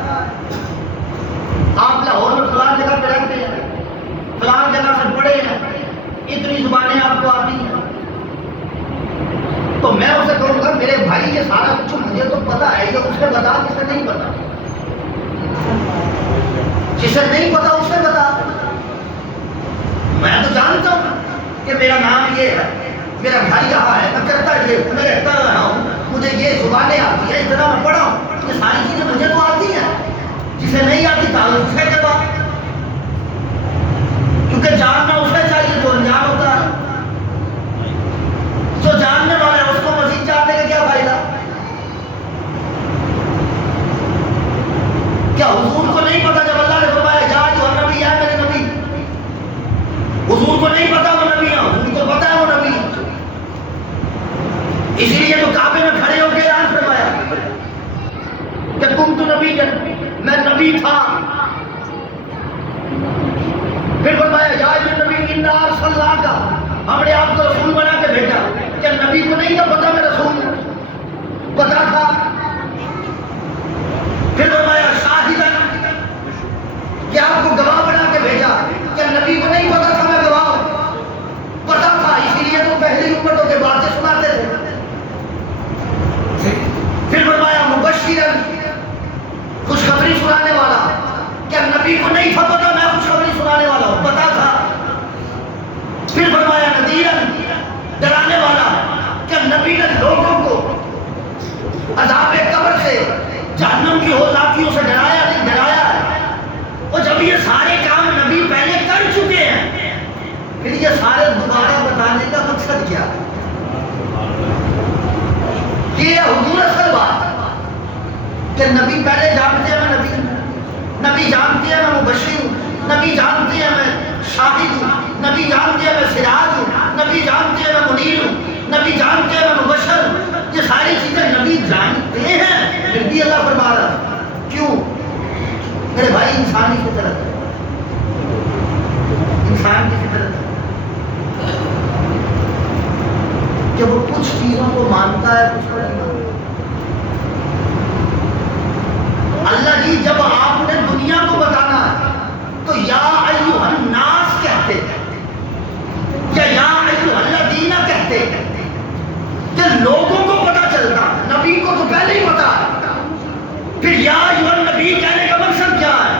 آپ لاہور میں فلان جگہ پہ رہتے ہیں، فلان جگہ سے پڑھے ہیں، اتنی زبانیں آپ کو آتی ہیں، تو میں اسے کہوں گا میرے بھائی یہ سارا کچھ مجھے تو پتا ہے، یہ اسے بتا کسے نہیں پتا، جسے نہیں پتا اسے بتا۔ میں تو جانتا ہوں کہ میرا نام یہ ہے، میرا گھر یہاں ہے، میں کرتا یہ ہوں، میں رہتا رہا ہوں، مجھے یہ زبانیں آتی ہیں، اتنا میں پڑھا ہوں، یہ ساری چیزیں مجھے تو آتی ہیں، جسے نہیں آتی تعلق سے کے بعد، کیونکہ جاننا اسے چاہیے جو انجان ہوتا ہے، جو جاننے والا ہے اس کو مزید جاننے کا کیا فائدہ؟ کیا حضور کو نہیں پتا جب اللہ نے فرمایا جا جو نبی ہے میرے نبی؟ حضور کو نہیں پتا وہ نبی ہے، حضور کو پتا ہے وہ نبی ہے۔ اسی لیے تو کعبے میں کھڑے ہو کے اعلان فرمایا کہ تم تو نبی، میں نبی تھا۔ پھر فرمایا جا جو نبی انا ارسلناک، ہم نے آپ کو رسول بنا کے بھیجا۔ کیا نبی کو نہیں تھا پتا میں رسول؟ پتا تھا۔ پھر فرمایا شاہدن، کہ آپ کو گواہ بنا کے بھیجا۔ کیا نبی کو نہیں پتا تھا میں گواہ ہوں؟ پتا تھا، اسی لیے تو پہلی امتوں کے باتیں سناتے تھے۔ پھر فرمایا مبشرن، خوشخبری سنانے والا۔ کیا نبی کو نہیں تھا پتا میں خوشخبری سنانے والا ہوں؟ پتا تھا۔ پھر فرمایا نذیرن، ڈرانے والا۔ کیا نبی نے لوگوں کو عذاب قبر سے، جہنم کی ہولناکیوں سے ڈرایا نہیں؟ ڈرایا ہے۔ اور جب یہ سارے کام نبی پہلے کر چکے ہیں، پھر یہ سارے دوبارہ بتانے کا مقصد کیا ہے؟ یہ حضور اصل بات کہ نبی پہلے جانتے ہیں میں نبی ہوں، نبی جانتے ہیں میں مبشر ہوں، نبی جانتے ہیں میں شاہد ہوں، نبی جانتے ہیں میں سراج ہوں، نبی جانتے ہیں میں منیر ہوں، نبی جانتے ہیں میں مبشر ہوں۔ یہ ساری چیزیں نبی جانتے ہیں، پھر بھی اللہ فرما رہا ہے کیوں؟ میرے بھائی انسانی فطرت ہے، انسان کی فطرت ہے۔ کہ وہ کچھ چیزوں کو مانتا ہے کچھ کو نہیں مانتا. اللہ جی جب آپ نے دنیا کو بتانا ہے تو یا ایھا الناس کہتے یا ایھا الذین کہتے کہ لوگوں کو پتہ چلتا. نبی کو تو پہلے ہی پتا ہے. پھر یا ایھا النبی کہنے کا مقصد کیا ہے؟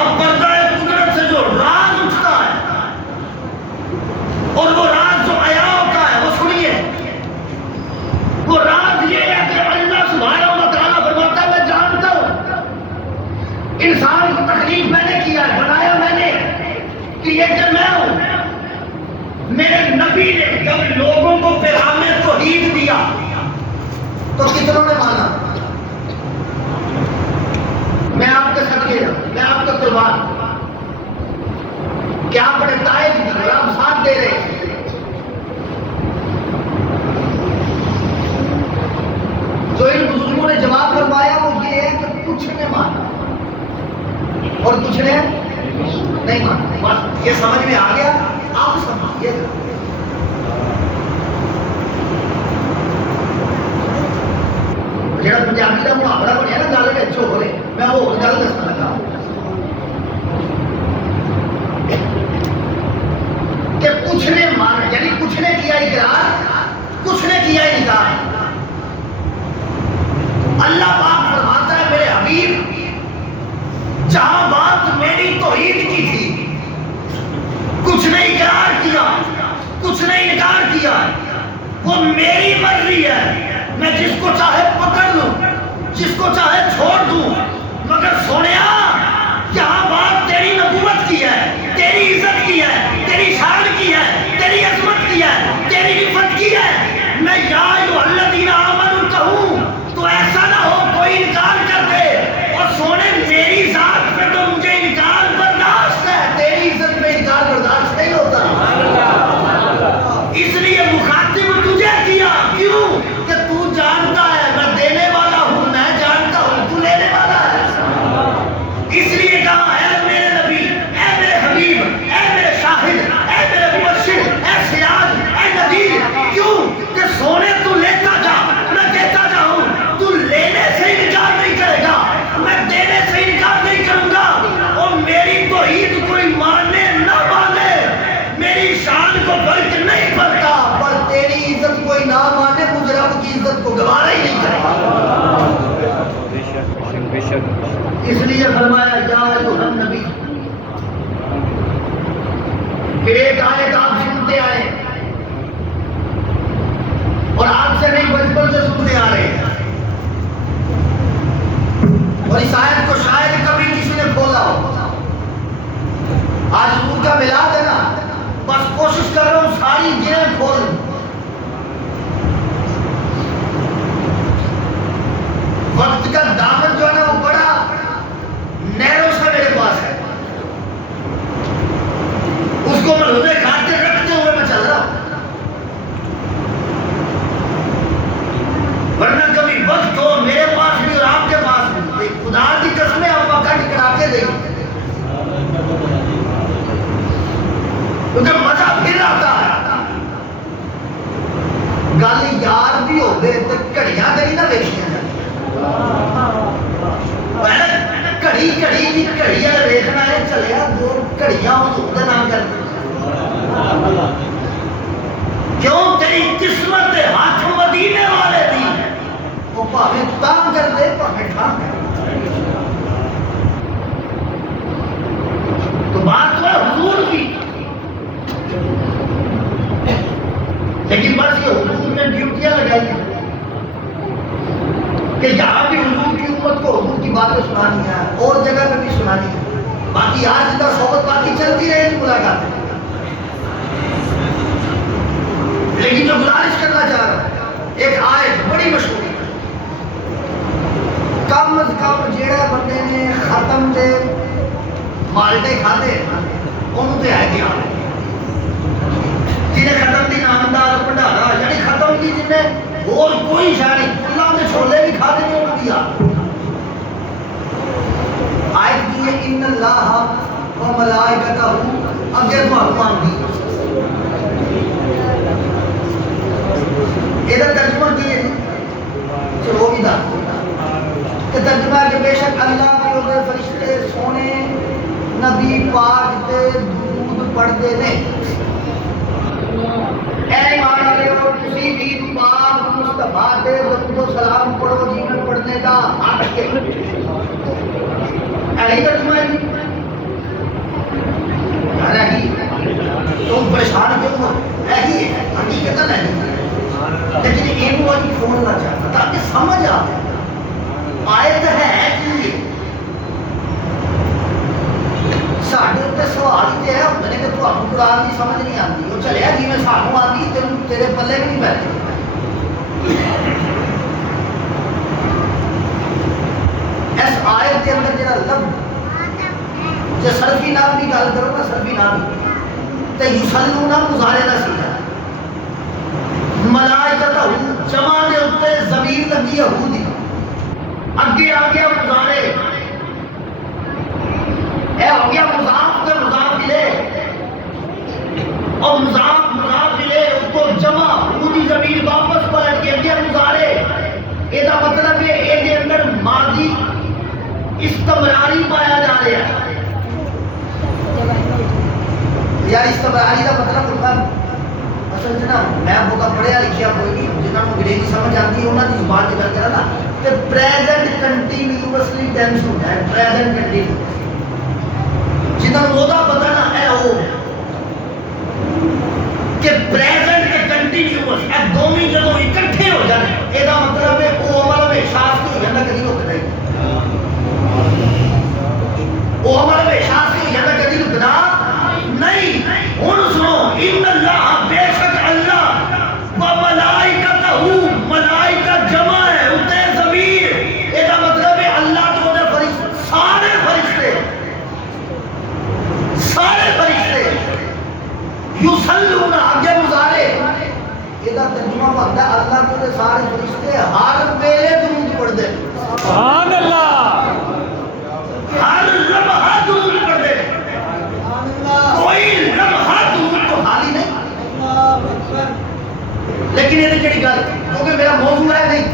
اب پردہ قدرت سے جو راز اٹھتا ہے اور وہ راز جو عیا ہوتا ہے وہ سنیے. وہ راز یہ ہے کہ اللہ سبحانہ و تعالیٰ فرماتا ہے میں جانتا ہوں انسان کو تخلیق میں نے کیا ہے, بنایا میں نے, کریٹر میں ہوں. میرے نبی نے جب لوگوں کو پیغام توحید دیا تو کتنوں نے مانا؟ میں آپ کے ساتھ میں آپ کا قربان. کیا بڑے تائب غلام ساتھ دے رہے ہیں. جو ان بزرگوں نے جواب فرمایا وہ یہ ہے کہ کچھ نے مانا اور کچھ نے نہیں مانا. بس یہ سمجھ میں آ گیا. آپ سمجھیے جہاں پنجابی کا محاورہ بنیا نا گل کے اچھو ہوئے, میں وہ گل دسنا لگا کہ کچھ نے مانا یعنی کچھ نے کیا اقرار, کچھ نے کیا انکار. اللہ پاک فرماتا ہے میرے حبیب جہاں بات میری توحید کی تھی کچھ نے اقرار کیا کچھ نے انکار کیا. وہ میری مرضی ہے, میں جس کو چاہے پکڑ لوں جس کو چاہے چھوڑ دوں. مگر سونیا یہاں بات تیری نبوت کی ہے, تیری عزت کی ہے, تیری شان کی ہے, تیری عظمت کی ہے, تیری رفت کی ہے. میں یا ایھا الذین آمنوا کہوں تو ایسا نہ ہو کوئی انکار کر دے اور سونے میری ذات پہ تو مجھے انکار برداشت ہے, تیری عزت میں انکار برداشت نہیں ہوتا. اس لیے مخاطب تجھے کیا. کیوں کہ تو جانتا ہے میں دینے والا ہوں, میں جانتا ہوں تو لینے والا ہے. اس لیے کہا اے میرے نبی, اے میرے حبیب, اے میرے شاہد, اے میرے مبشر, اے سراج, اے نذیر. کیوں کہ سونے تو لیتا جا میں دیتا جاؤں. تو لینے سے انکار نہیں کرے گا, میں دینے سے انکار نہیں کروں گا. اور میری توحید کوئی مانے نہ مانے میری شان کو فرق نہیں پڑتا, پر تیری عزت کوئی نہ مانے مجھ رب کی عزت کو گوارا ہی نہیں کرے گا. اس لیے فرمایا یا ایھا النبی. پھر ایک آیت آپ سنتے آئے اور آج سے نہیں بچپن سے سنتے آ رہے ہیں اور اس آیت کو شاید کبھی کسی نے کھولا ہو. آج حضور کا میلاد ہے نا, بس کوشش کر رہا ہوں ساری جنہیں کھول. وقت کا دامن جو ہے نا وہ بڑا نیرو سا میرے پاس ہے, اس کو ملحوظے خاطر رکھتے ہوئے میں چل رہا ہوں. ورنہ کبھی وقت ہو میرے پاس بھی اور آپ کے پاس بھی, خدا کی قسم آپ وقت ٹکرا کے دیں کیونکہ مزہ پھر آتا ہے. گل یار بھی ہو گئے تو گھڑیاں کہیں نہ دیکھیاں گھڑی گھڑی کی گھڑی والا دیکھنا ہے چلیا دو گھڑیاں اس نام کر کیوں تیری قسمت ہاتھ مدینے والے دی وہ پاویں تاں کر دے پاویں ٹھان کر. تو بات ہے حضور کی, لیکن بس یہ حضور نے ڈیوٹیاں لگائی ہیں کہ یہاں بھی حضور کی امت کو حضور کی باتیں سنانی ہے, اور جگہ پہ بھی سنانی ہے. باقی آج کا صحبت باقی چلتی رہے گی ملاقات. لیکن جو گزارش کرنا چاہ رہا ہوں, ایک آیت بڑی مشہور ہے, کم از کم جیڑا بندے نے ختم دے مالٹے کھاتے انہوں تے ہے دھیان. جنہیں ختم دی نامدار بڑھارا یعنی ختم دی جنہیں اور کوئی شاعری اللہ نے چھولے بھی کھا دیں انہوں دیا. آیت کی ہے ان اللہ و ملائکتہ اگر تو حکمان دی کے ایسی ترجمہ ہے تم پریشان کیوں ہو؟ ایسی ہے حقیقت نہیں، لیکن یہ فون نہ چاہتا تاکہ سمجھ آ جائے آیت ہے کہ ساڈے اتنے سوال ہی ہے ہوتے ہیں کہ تو آپ قرآن کی سمجھ نہیں آتی، وہ چلے جی میں سانو آتی تیرے پلے بھی نہیں بیٹھے. اس آیت کے اندر جڑا لفظ جے صرفی نام کی گل کرو نا، صرفی نام تے یصلون مضارع دا سیدھا ملائکتہ جمع دے اوتے ضمیر لگی ہے ہو دی اگے آ گیا مضارع، اے ہو گیا مضاف تے مضاف الیہ اور مضاف الیہ اس کو جمع ہو دی ضمیر واپس پلٹ کے اگے مضارع. یہ دا مطلب ہے اے دے اندر ماضی استمراری پایا جا رہا ہے. یار استمراری کا مطلب ہوتا اصل سے نا میں بہت پڑھیا لکھیا کوئی نہیں جنہوں نے انگریزی سمجھ آتی ہے انہوں کی زبان کی گل کرا نا تو پریزنٹ کنٹینیوسلی ٹینس ہوتا ہے. پریزنٹ کنٹینیوس جنہوں نے وہ پتا نا اے وہ کہ پریزنٹ کنٹینیوس اے دومی جدوں اکٹھے ہو جانے یہ مطلب ہے وہ عمل میں احساس نہیں ہو جاتا کدی رکتا ہی وہ عمل میں احساس نہیں ہو جاتا کدی رکنا نہیں. ہن سنو ان اللہ بے شک اللہ و ملائکتہ ملائکہ جمع ہے اتے ضمیر یہ مطلب ہے اللہ تو دے فرشتے سارے فرشتے یصلون آگے مضارع یہ ترجمہ ہوتا ہے اللہ تو دے سارے فرشتے ہر ویلے درود پڑھتے سبحان اللہ، ہر لمحہ درود پڑھتے کوئی لمحہ درود تو خالی نہیں. لیکن یہ جڑی گل کیونکہ میرا موضوع ہے نہیں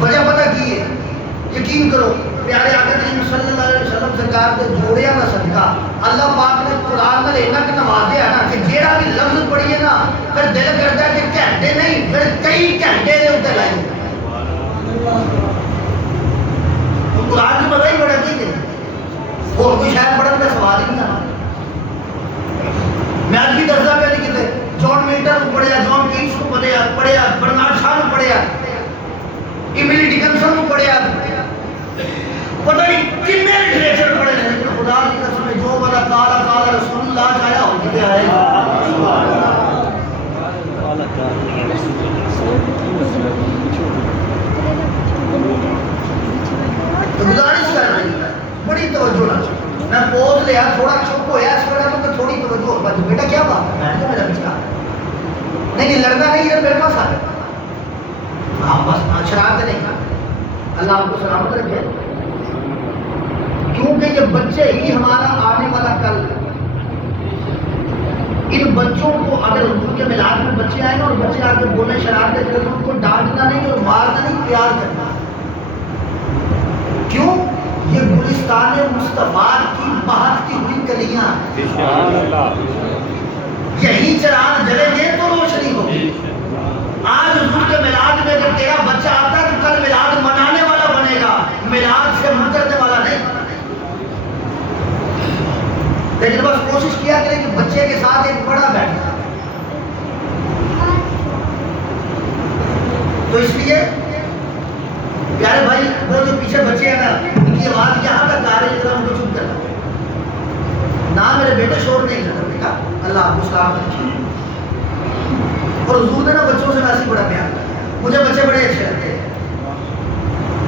وجہ پتہ کی ہے یقین کرو پیارے آقا کریم صلی اللہ علیہ وسلم سرکار کے جوڑیا کا صدقہ اللہ پاک نے قرآن میں اتنا کہ نوازیا نا کہ جیڑا بھی لفظ پڑھیے نا پھر دل کرتا ہے کہ گھنٹے نہیں پھر کئی گھنٹے دے اتنے لائیں. قرآن کی پتہ ہی بڑا ٹھیک ہے اور کوئی شاید پڑھنے کا سوال ہی نہیں آنا. میں آج بھی دستا پہ نہیں کتے جان ملٹن کو پڑھیا، جان کینس کو پڑھیا، برنارڈ شاہ کو پڑھیا، ایملی ڈکنسن کو پڑھیا، پتہ نہیں کتنے لٹریچر پڑھے ہیں لیکن خدا کی قسم جو بڑا کالا رسول اللہ چاہیا ہو کتے آئے گا. تو گزارش کر رہی ہے بڑی توجہ نہ میں پوز لیا تھوڑا چپ ہویا اس وقت تو تھوڑی توجہ ہو پاتی بیٹا کیا بات ہے میں تو میرا بچہ نہیں لڑنا نہیں ہے میرے پاس آ گیا ہاں بس شرارت نہیں تھا. اللہ آپ کو سلامت رکھے کیونکہ یہ بچے ہی ہمارا آنے والا کل. ان بچوں کو اگر حضور کے میلاد میں بچے آئے نا اور بچے آ کے بولے شرارتیں کریں تو ان کو ڈانٹنا نہیں اور مارنا نہیں پیار کرنا. کیوں؟ یہ گلستان مصطفیٰ کی بہتتی ہوئی کلیاں یہی چراغ جلیں گے تو روشنی ہوگی. آج حضور کے میلاد میں اگر تیرا بچہ آتا ہے تو کل میلاد منانے والا بنے گا، میلاد سے منکرنے والا نہیں. لیکن بس کوشش کیا کریں کہ بچے کے ساتھ ایک بڑا بیٹھا. تو اس لیے پیارے بھائی وہ جو پیچھے بچے ہیں نا ان کی آواز یہاں تک آ رہی ہے ان کو چپ کرنا نہ میرے بیٹے شور نہیں کرتا بیٹا اللہ آپ کو سلام رکھے. اور حضور نے نا بچوں سے ویسے بڑا پیار کیا. مجھے بچے بڑے اچھے لگتے ہیں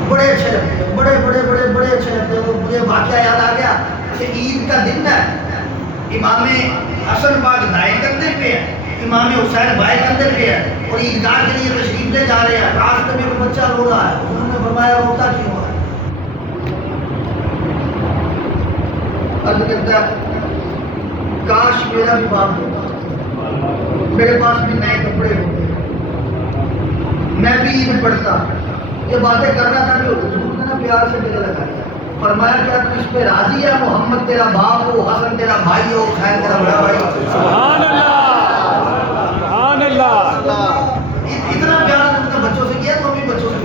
بڑے اچھے لگتے ہیں. مجھے واقعہ یاد آ گیا کہ عید کا دن ہے امام حسن پاک دائیں کندھے پہ ہے امام حسین بائیں کندھے پہ ہے اور عیدگاہ کے لیے تشریف لے جا رہے ہیں. راستے میں ایک بچہ رو رہا ہے انہوں نے فرمایا روتا کیوں ہے؟ عرض کرتا ہے کاش میرا بھی باپ ہوتا میرے پاس بھی نئے کپڑے ہوتے میں بھی عید پڑھتا. یہ باتیں کرنا تھا کہ حضور نے نا پیار سے دل لگا دیا. فرمایا کیا تو اس پہ راضی ہے محمد تیرا باپ ہو حسن تیرا بھائی ہو حسین تیرا بڑا بھائی ہو. سبحان اللہ، سبحان اللہ. اتنا پیار تم نے بچوں سے کیا تو ہم بھی بچوں سے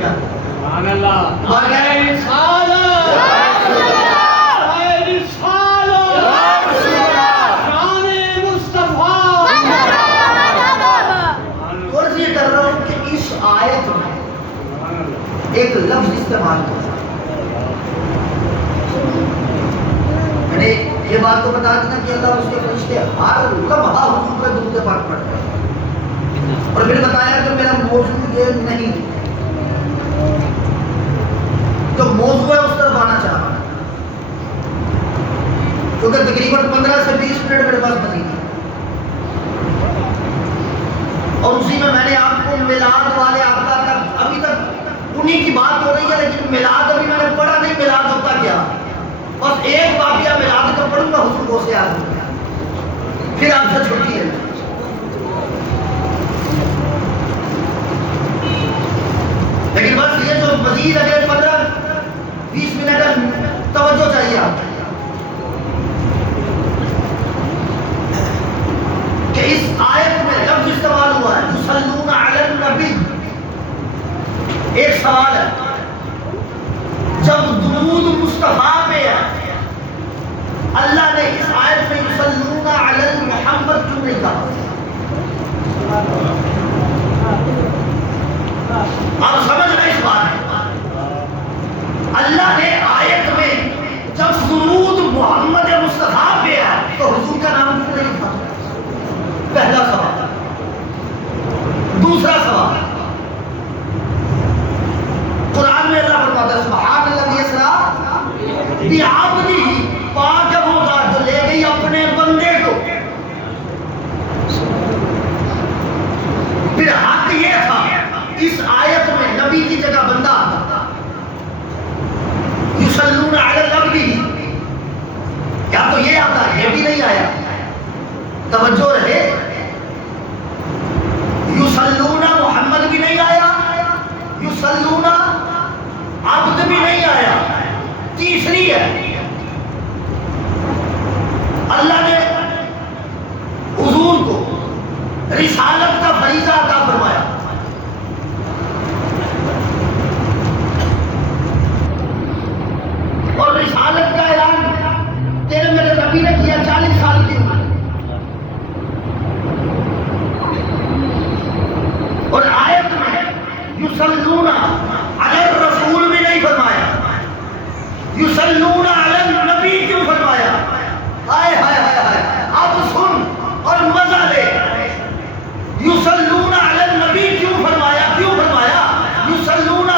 ایک لفظ استعمال کرتا. میں نے یہ بات تو بتا دی نا کہ اللہ اور اس کے فرشتے ہر لمحہ حضور پہ درود پاک پڑھتے ہیں. اور پھر بتایا کہ میرا موضوع یہ نہیں جو موضوع ہے اس طرف آنا چاہ رہا ہوں، کیونکہ تقریباً 15 سے 20 منٹ میرے پاس بچی تھی، اور اسی میں نے آپ کو میلاد والے آقا تک ابھی تک انہی کی بات ہو رہی ہے، لیکن میلاد ابھی میں نے پڑھا نہیں. میلاد ہوتا کیا؟ بس ایک واقعہ میلاد کا پڑھوں گا، حضور کو سے یاد ہوگا، پھر آپ سے چھٹی ہے. لیکن بس یہ جو مزید اگلے 15-20 منٹ توجہ چاہیے آپ کہ اس آیت میں لفظ استعمال ہوا ہے یصلون علی النبی. ایک سوال ہے، جب درود مصطفیٰ پہ ہے اللہ نے اس آیت میں یصلون علی محمد کیوں نہیں کہا؟ آپ سمجھ رہے اس بات ہے؟ اللہ نے آیت میں جب درود محمد مصطفیٰ پہ ہے تو حضور کا نام کیوں نہیں لکھا؟ پہلا سوال. دوسرا سوال، قرآن میں اللہ فرماتا ہے سبحان الذی اسری بعبدہ، پاک ہے وہ ذات جو لے گئی اپنے بندے کو. پھر حق یہ تھا اس آیت میں نبی کی جگہ بندہ آتا. یصلون علی العبد، یا تو یہ آتا، یہ بھی نہیں آیا. توجہ رہے، یصلون محمد بھی نہیں آیا، یصلون عبد بھی نہیں آیا. تیسری ہے اللہ نے حضور کو رسالت کا فریضہ عطا فرمایا. اور رسالت کا اعلان تیرے میرے نبی نے کیا 40 سال کی عمر. اور آیت میں یصلون علی الرسول بھی نہیں فرمایا، یصلون علی النبی کیوں فرمایا؟ ہائے ہائے ہائے ہائے، اب سن اور مزہ لے. یصلون علی النبی کیوں فرمایا؟ کیوں فرمایا؟ یصلون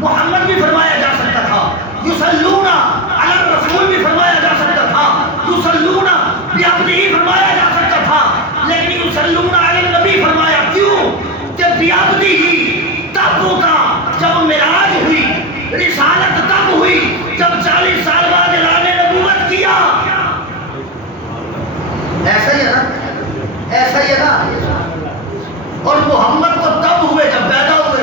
محمد بھی فرمایا جا سکتا تھا، یصلون علی الرسول بھی فرمایا جا سکتا تھا، یصلون بعبدہ فرمایا جا سکتا تھا، لیکن یصلون علی النبی فرمایا. کیوں؟ کہ بعبدہ تب ہوتا جب معراج ہوئی، رسالت تب ہوئی جب 40 سال بعد اعلان نبوت کیا. ایسا ہی ہے نا، ایسا ہی ہے نا. اور محمد تو تب ہوئے جب پیدا ہوئے،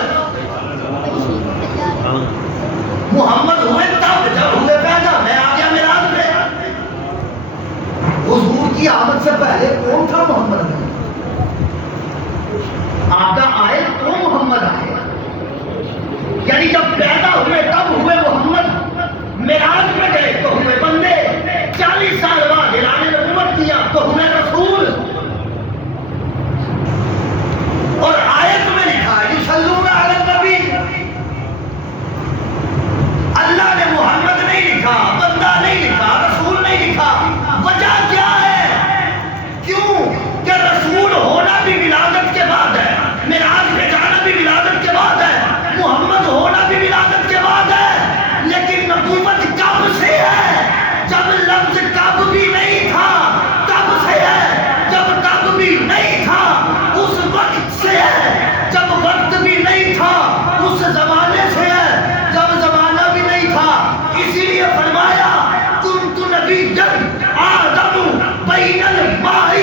محمد ہوئے تب جب ہوئے پیدا. میں آ گیا معراج پہ. حضور کی آمد سے پہلے کون تھا محمد میں؟ آقا آئے تو محمد آئے، یعنی جب پیدا ہوئے تب ہوئے محمد. معراج میں گئے تو ہوئے بندے، 40 سال بعد اعلان نبوت کیا تو ہوئے رسول. اور آیت میں لکھا یصلون علی النبی. اللہ نے محمد نہیں لکھا، بندہ نہیں لکھا، رسول نہیں لکھا. وجہ کیا ہے؟ کیوں کہ رسول ہونا بھی ولادت کے بعد ہے، معراج پہ جانا بھی ولادت کے بعد ہے، محمد ہونا بھی ولادت کے بعد ہے. لیکن نبوت کب سے ہے؟ جب لفظ کب بھی نہیں تھا تب سے ہے. جب کب بھی نہیں تھا اس وقت سے ہے. جب وقت بھی نہیں تھا اس زمانے سے ہے. جب زمانہ بھی نہیں تھا اسی لیے فرمایا کنت نبیا آدم بین الماء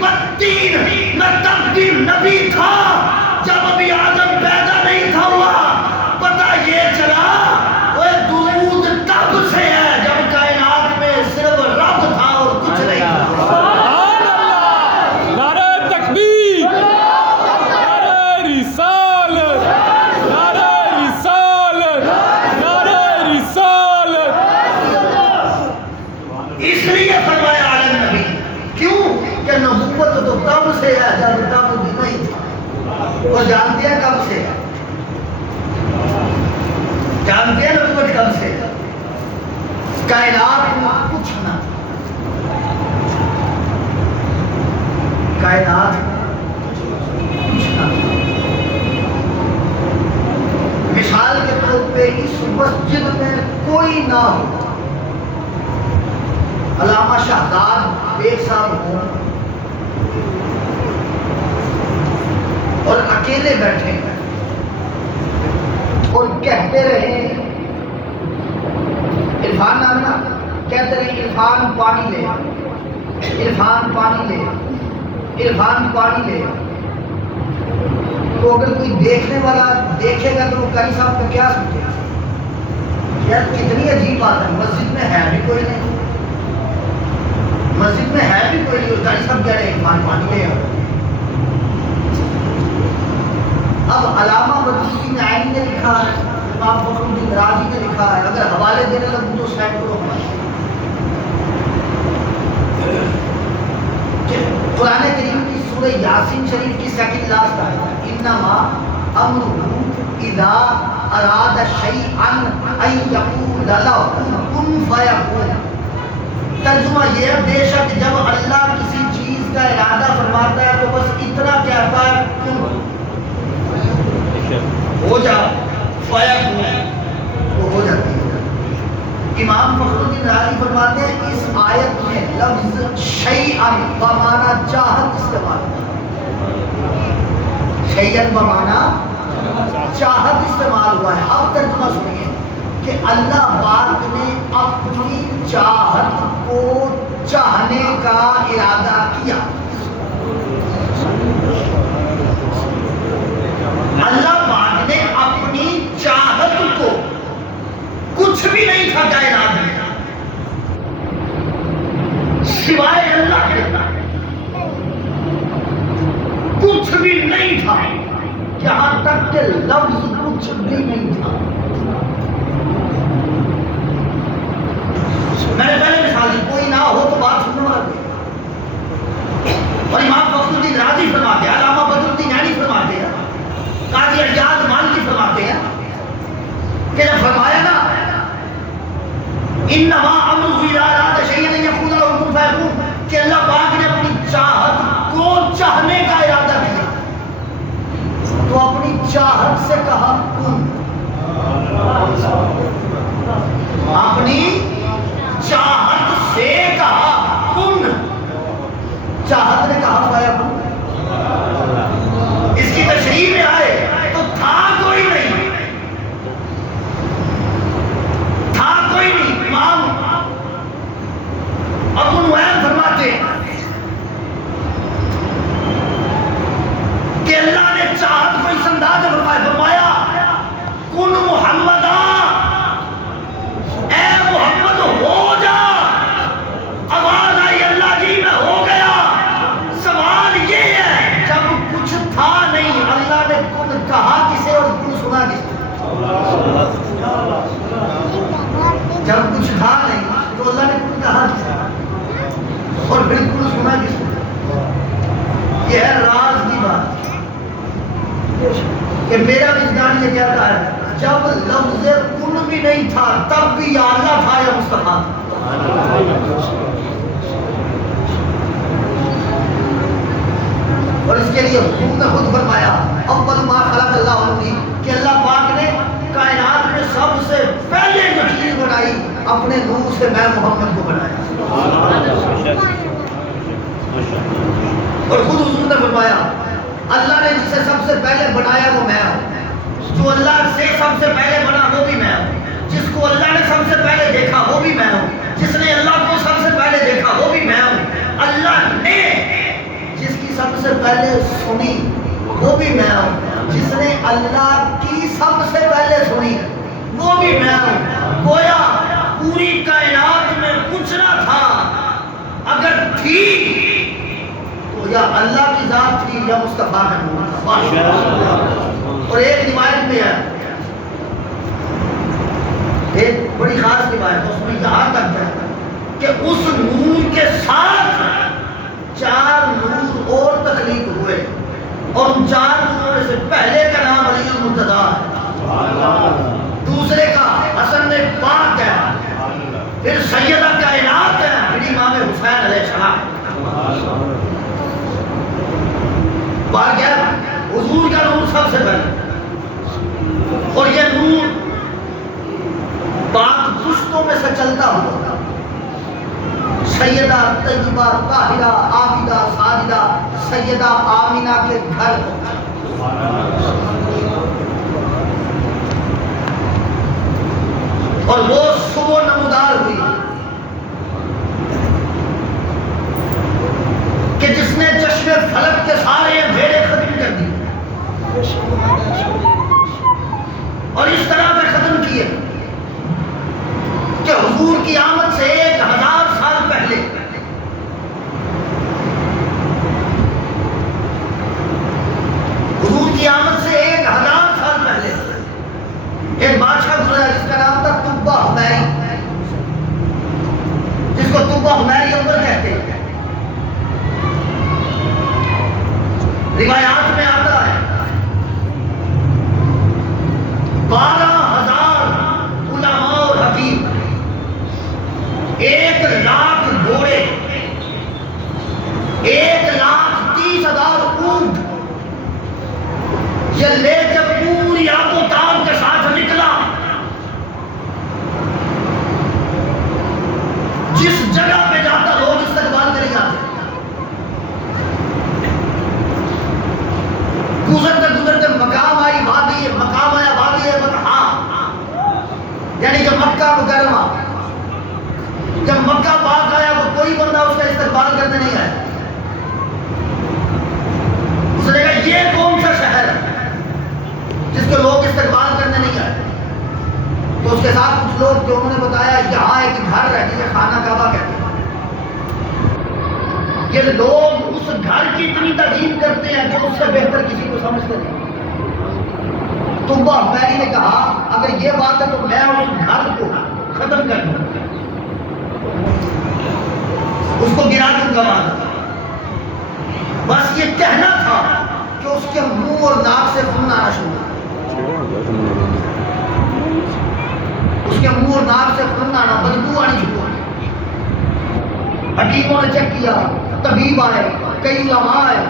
والطین. میں تب بھی نبی تھا جب ابھی آدم پیدا نہیں تھا ہوا. پتہ یہ چلا وہ درود تب سے ہے جب کائنات میں صرف رب تھا اور کچھ نہیں تھا. سبحان اللہ، نعرہ تکبیر، نعرہ رسالت، نعرہ رسالت، نعرہ رسالت. اس لیے فرمایا علی نبی. کیوں کہ نبوت تو تب سے ہے جب تب بھی نہیں تھا. وہ جانتے ہیں کب سے ہے؟ جانتے ہیں نبوت کب سے؟ کائنات میں کچھ نہ، کائنات کچھ نہ، مثال کے طور پہ اس مسجد میں کوئی نہ ہو، علامہ شہزاد بیگ صاحب ہوں اور اکیلے بیٹھے ہیں اور کہتے رہے عرفان نانا کہتے رہے عرفان پانی لے، عرفان پانی لے، عرفان پانی لے، تو اگر کوئی دیکھنے والا دیکھے گا تو وہ قاری صاحب کا کیا سمجھے گا؟ یار کتنی عجیب بات ہے، مسجد میں ہے بھی کوئی نہیں، مسجد میں ہے بھی کوئی نہیں، قاری صاحب کہہ رہے عرفان پانی لے۔ اب علامہ بدرالدین عینی نے لکھا ہے، امام فخر الدین رازی نے لکھا ہے، اگر حوالے دینے لگوں تو سینکڑوں حوالے۔ قرآن کریم کی سورہ یاسین شریف کی سیکنڈ لاسٹ آیت ہے، انما امرہ اذا اراد شیئا ان یقول لہ کن فیکون۔ ترجمہ یہ ہے بے شک جب اللہ کسی چیز کا ارادہ فرماتا ہے تو بس اتنا کہتا ہے کن ہو جا، وہ ہو جاتی ہے۔ امام فخر الدین رازی فرماتے ہیں اس آیت میں لفظ شیئن بمعنی چاہت استعمال ہوا ہے، شیئن بمعنی چاہت استعمال ہوا ہے۔ اب ترجمہ سنیے کہ اللہ پاک نے اپنی چاہت کو چاہنے کا ارادہ کیا، اللہ پاک نے اپنی چاہت کو، کچھ بھی نہیں تھا کائنات میں سوائے اللہ کے، کچھ بھی نہیں تھا، یہاں تک کہ لفظ کچھ بھی نہیں تھا۔ میں نے پہلے مثال دی، کوئی نہ ہو تو بات سننے والا کوئی، اور امام فخر الدین رازی فرماتے ہیں، علامہ بدرالدین عینی فرماتے ہیں، قاضی اعجاز مالکی فرماتے ہیں کہ جب فرمایا نا انما امرہ اذا اراد شیئا ان یقول لہ کن فیکون، کہ اللہ پاک نے اپنی چاہت کو چاہنے کا ارادہ کیا تو اپنی چاہت سے کہا کن، اپنی چاہت سے کہا کن، چاہت نے کہا فیکون۔ اس کی تشریح میں آئے تو تھا کوئی نہیں، تھا کوئی نہیں۔ امام ابو نعیم فرماتے ہیں کہ اللہ نے چاہت کو اس انداز میں فرمایا کن محمدہ، اے محمد ہو جا، آواز آئی اللہ جی میں ہو گیا۔ سوال یہ ہے جب کچھ تھا نہیں اللہ نے کن کہا کسے اور کن سنا کسے؟ جب کچھ تھا نہیں تو اللہ نے کن کہا کسے اور پھر کن سنا کسے؟ یہ ہے راز کی بات کہ میرا وجدان یہ کہتا ہے جب لفظ کن بھی نہیں تھا تب بھی یا اللہ تھا یا مصطفیٰ تھا۔ اور اس کے لیے حضور نے خود فرمایا اول ما خلق اللہ علیہ کہ اللہ پاک نے کائنات میں سب سے پہلے جو چیز بنائی اپنے نور سے میں محمد کو بنایا۔ اور خود حضور نے فرمایا اللہ نے جس سے سب سے پہلے بنایا وہ میں ہوں، جو اللہ سے سب سے پہلے بنا وہ بھی میں ہوں، جس کو اللہ نے سب سے پہلے دیکھا وہ بھی میں ہوں، جس نے اللہ کو سب سے پہلے دیکھا وہ بھی میں ہوں، اللہ نے جس کی سب سے پہلے سنی وہ بھی میں ہوں، جس نے اللہ کی سب سے پہلے سنی وہ بھی میں ہوں۔ گویا پوری کائنات میں کچھ نہ تھا، اگر تھی تو یا اللہ کی ذات تھی یا مصطفیٰ کا نور تھا۔ اور ایک روایت میں ہے، ایک بڑی خاص روایت، اس میں یہاں تک ہے کہ اس نور کے ساتھ 4 نور اور تخلیق ہوئے اور ان 4 نوروں میں سے پہلے کا نام علی المرتضیٰ ہے، دوسرے کا بار کیا حضور کا نور سب سے پہلے، اور یہ نور پاک پشتوں میں سے چلتا ہوا سیدہ طیبہ طاہرہ عابدہ ساجدہ سیدہ آمینہ کے گھر اور وہ صبح نمودار ہوئی کہ جس نے چشمے فلک کے سارے بھیڑے ختم کر دی اور اس طرح سے ختم کیے کہ حضور کی آمد سے 1000 سال پہلے حضور کی آمد سے 1000 سال پہلے ایک بادشاہ گزرا جس کا نام تھا تبہ حمیری، جس کو تبہ حمیری اول کہتے ہیں۔ روایات میں آتا ہے 12,000 علماء اور حکیم، 1,00,000 گھوڑے، 1,30,000 اونٹ یہ لے کے پوری آب و تاب کے ساتھ نکلا۔ جس جگہ پہ جاتا لوگ استقبال کرے جاتے، گزرتے گزرتے مقام آئی وادی، مقام آیا وادی بطحا، یعنی کہ مکہ مکرمہ۔ جب مکہ پاک آیا تو کوئی بندہ اس کا استقبال کرنے نہیں آیا۔ اس نے کہا یہ کون سا شہر ہے جس کو لوگ استقبال کرنے نہیں آئے؟ تو اس کے ساتھ کچھ لوگ جو انہوں نے بتایا یہاں ایک گھر ہے جسے خانہ کعبہ کہتے ہیں، یہ لوگ اس گھر کی اتنی تعظیم کرتے ہیں کہ اس سے بہتر کسی کو سمجھتے نہیں۔ تبہ حمیری نے کہا اگر یہ بات ہے تو میں اس گھر کو ختم کر دوں، اس کو گرا دوں گا مانا۔ بس یہ کہنا تھا کہ اس کے منہ اور ناک سے خون آنا شروع ہوا، اس کے منہ اور ناک سے خون آنا، بدبو آنی شروع ہوئی۔ حکیموں نے چیک کیا، طبیب آئے، کئی علماء آئے۔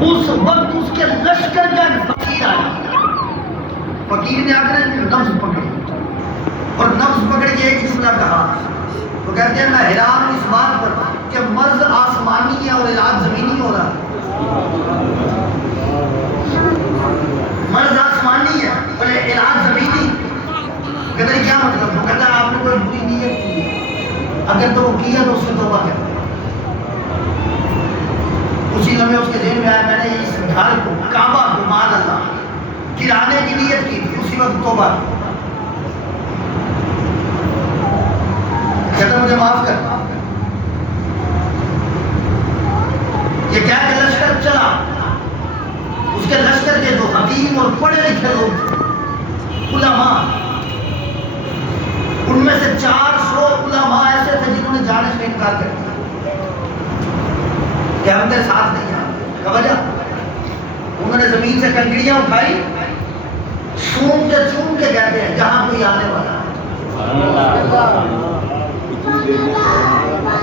اس وقت اس کے لشکر کا فقیر آیا، فقیر نے آ کر نبض پکڑی اور نبض پکڑ کے ایک جملہ کہا، وہ کہتے ہیں میں حیران ہوں اس بات پر کہ مرض آسمانی ہے اور علاج زمینی ہو رہا ہے۔ مرض آسمانی ہے اور علاج زمینی۔ کہتے ہیں کیا مطلب؟ وہ کہتا ہے آپ نے کوئی بری نیت کی ہے، اگر تو وہ کیا تو اس سے توبہ کریں۔ اسی لمحے اس کے ذہن میں آیا میں نے اس گھر کو کعبہ کو مان اللہ گرانے کی نیت کی تھی، اسی وقت توبہ کی۔ کہتا مجھے معاف کر۔ یہ کہہ کے لشکر چلا۔ اس کے لشکر کے جو حکیم اور پڑھے لکھے لوگ تھے، علماء، ان میں سے 400 علماء ایسے تھے جنہوں نے جانے سے انکار کر دیا کہ ہم تیرے ساتھ نہیں ہیں۔ کا وجہ انہوں نے زمین سے کنکریاں اٹھائی، چوم کے کہتے ہیں جہاں کوئی آنے والا ہے،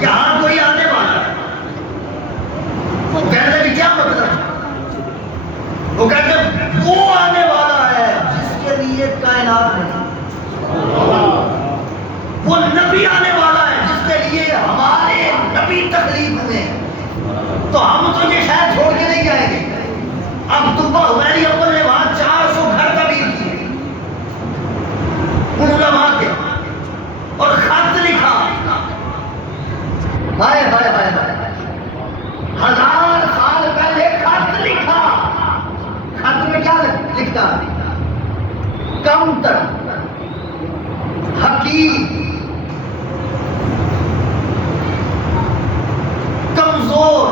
یہاں کوئی آنے والا ہے۔ وہ کہتے ہیں کیا مطلب؟ وہ کہتے ہیں وہ آنے والا ہے جس کے لیے کائنات نہیں، وہ نبی آنے والا ہے جس کے لیے ہمارے نبی تخلیق ہوئے ہیں، تو ہم تو یہ شاید چھوڑ کے نہیں جائیں گے۔ اب تبہ حمیری اول نے وہاں 400 گھر تعمیر کیے ان علماء کے، اور خط لکھا، ہائے ہائے ہائے ہائے، 1000 سال پہلے خط لکھا۔ خط میں کیا لکھتا؟ کمتر، حقیر، کمزور،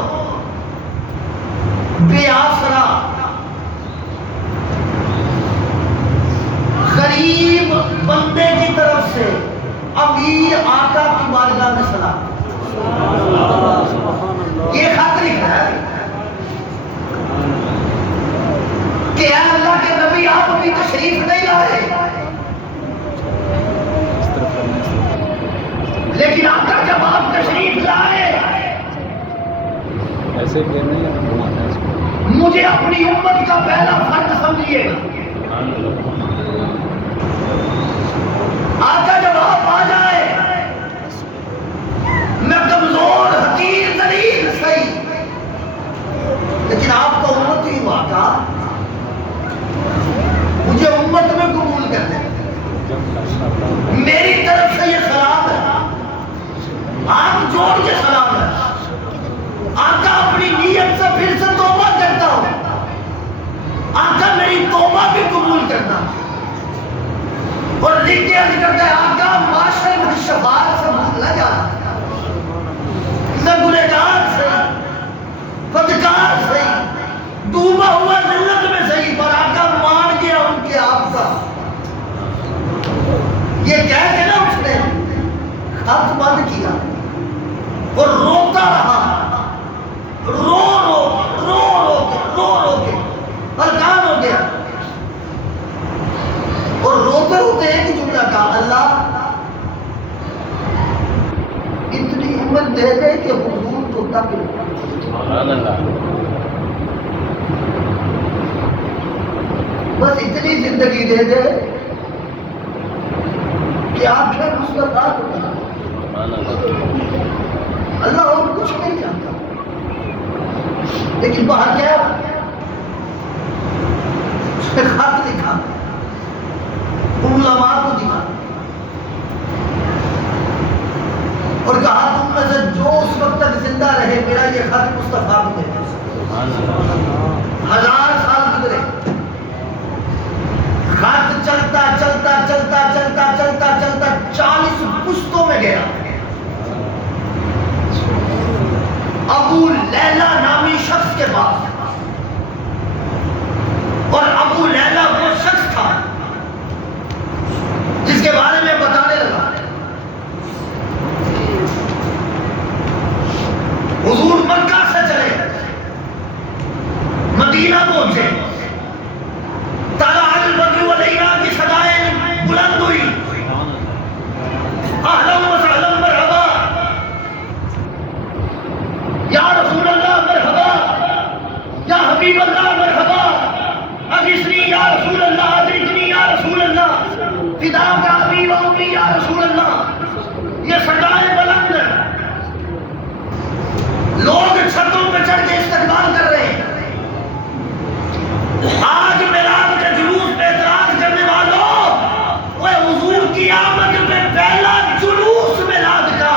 بے آسرا، غریب بندے کی طرف سے امیر آقا کی بارگاہ میں سلام۔ یہ خط لکھا ہے کہ اے اللہ کے نبی آپ ابھی تشریف نہیں لائے، ایسے گیم نہیں ہے. مجھے اپنی امت کا پہلا فرد سمجھیے گا. آقا جب آپ آ جائے میں کمزور حقیر ذلیل صحیح لیکن آپ کا امت ہی ہوا آقا مجھے امت میں قبول کر لیں. میری طرف سے یہ سلام ہے آپ جوڑ کے سلام ہے. آقا اپنی نیت سے پھر سے توبہ کرتا ہوں آقا میری توبہ بھی قبول کرنا اور لکھ کے عرض کرتا ہے آقا معاشرے میں شفاعت سے بھولا جانا میں گنہگار سے بدکار سے ڈوبا ہوا ذلت میں صحیح پر آقا مان گیا ان کے آپ کا یہ کہہ کے نا اس نے خط بند کیا اور روتا رہا رو کے پریشان ہو گیا اور روتے روتے ایک جملہ کہا اللہ اتنی ہمت دے دے کہ حضور تو تک بس اتنی زندگی دے دے کہ آنکھیں مصطفیٰ کو اللہ اور کچھ نہیں چاہتا لیکن باہر کیا اس نے خط لکھا علماء کو دیا اور کہا تم میں سے جو اس وقت تک زندہ رہے میرا یہ خط مصطفیٰ کو دے 1000 سال گزرے خط چلتا 40 پشتوں میں گیا ابو لیلا نامی شخص کے پاس اور ابو لیلا وہ شخص تھا جس کے بارے میں بتانے لگا حضور مکہ سے چلے مدینہ پہنچے طلع البدر علینا کی صدائیں بلند ہوئی اہلا و سہلا مرحبا یا رسول اللہ مرحبا یا حبیب اللہ مرحبا اغثنی یا رسول اللہ ادرکنی یا رسول اللہ فداک ابی و امی یا رسول اللہ یہ صدائیں بلند لوگ چھتوں پہ چڑھ کے استقبال کر رہے ہیں آج میلاد کے جلوس پہ اعتراض کرنے والوں وہ حضور کی آمد میں پہلا جلوس میلاد کا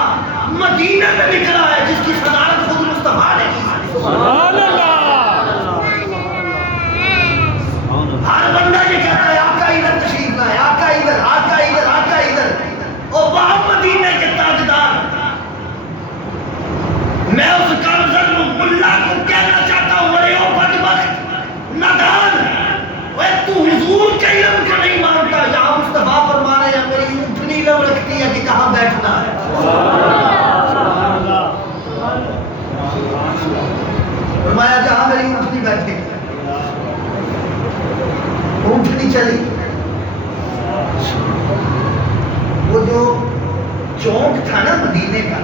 مدینہ میں نکلا ہے جس کی صدارت خود مصطفیٰ نے کی. سبحان اللہ. ہر بندہ یہ کہتا ہے آقا ادھر تشریف لائے آقا ادھر آقا ادھر آقا ادھر اور وہاں مدینہ کے تاجدار میں اس کمزل ملا کو کہنا چاہتا ہوں بڑے او بدبخت نادان وہ تو حضور کے علم کو نہیں مانتا یہاں مصطفیٰ فرمانے ہیں میری اونٹنی لو رکھتی ہے کہ کہاں بیٹھنا ہے. فرمایا جہاں میری اونٹنی بیٹھے اونٹنی چلی وہ جو چونک تھا نا مدینے کا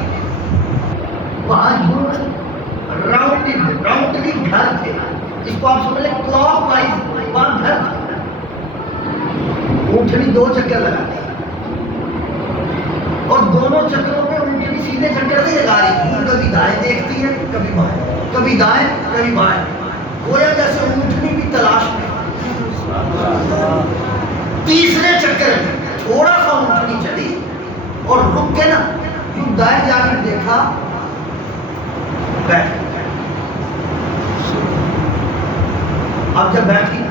وہاں راؤنڈلی گھر تھے اس کو آپ سمجھ لیں کلاک وائز وہاں گھر تھے اونٹنی 2 چکر لگاتی اور دونوں چکروں پہ اونٹنی سیدھے چکر نہیں لگا رہی کبھی دائیں دیکھتی ہے کبھی بائیں کبھی دائیں کبھی بائیں گویا جیسے اونٹنی بھی تلاش میں تیسرے چکر میں تھوڑا سا اونٹنی چلی اور رک کے نا یوں دائیں جانب دیکھا بیٹھ اب جب بیٹھی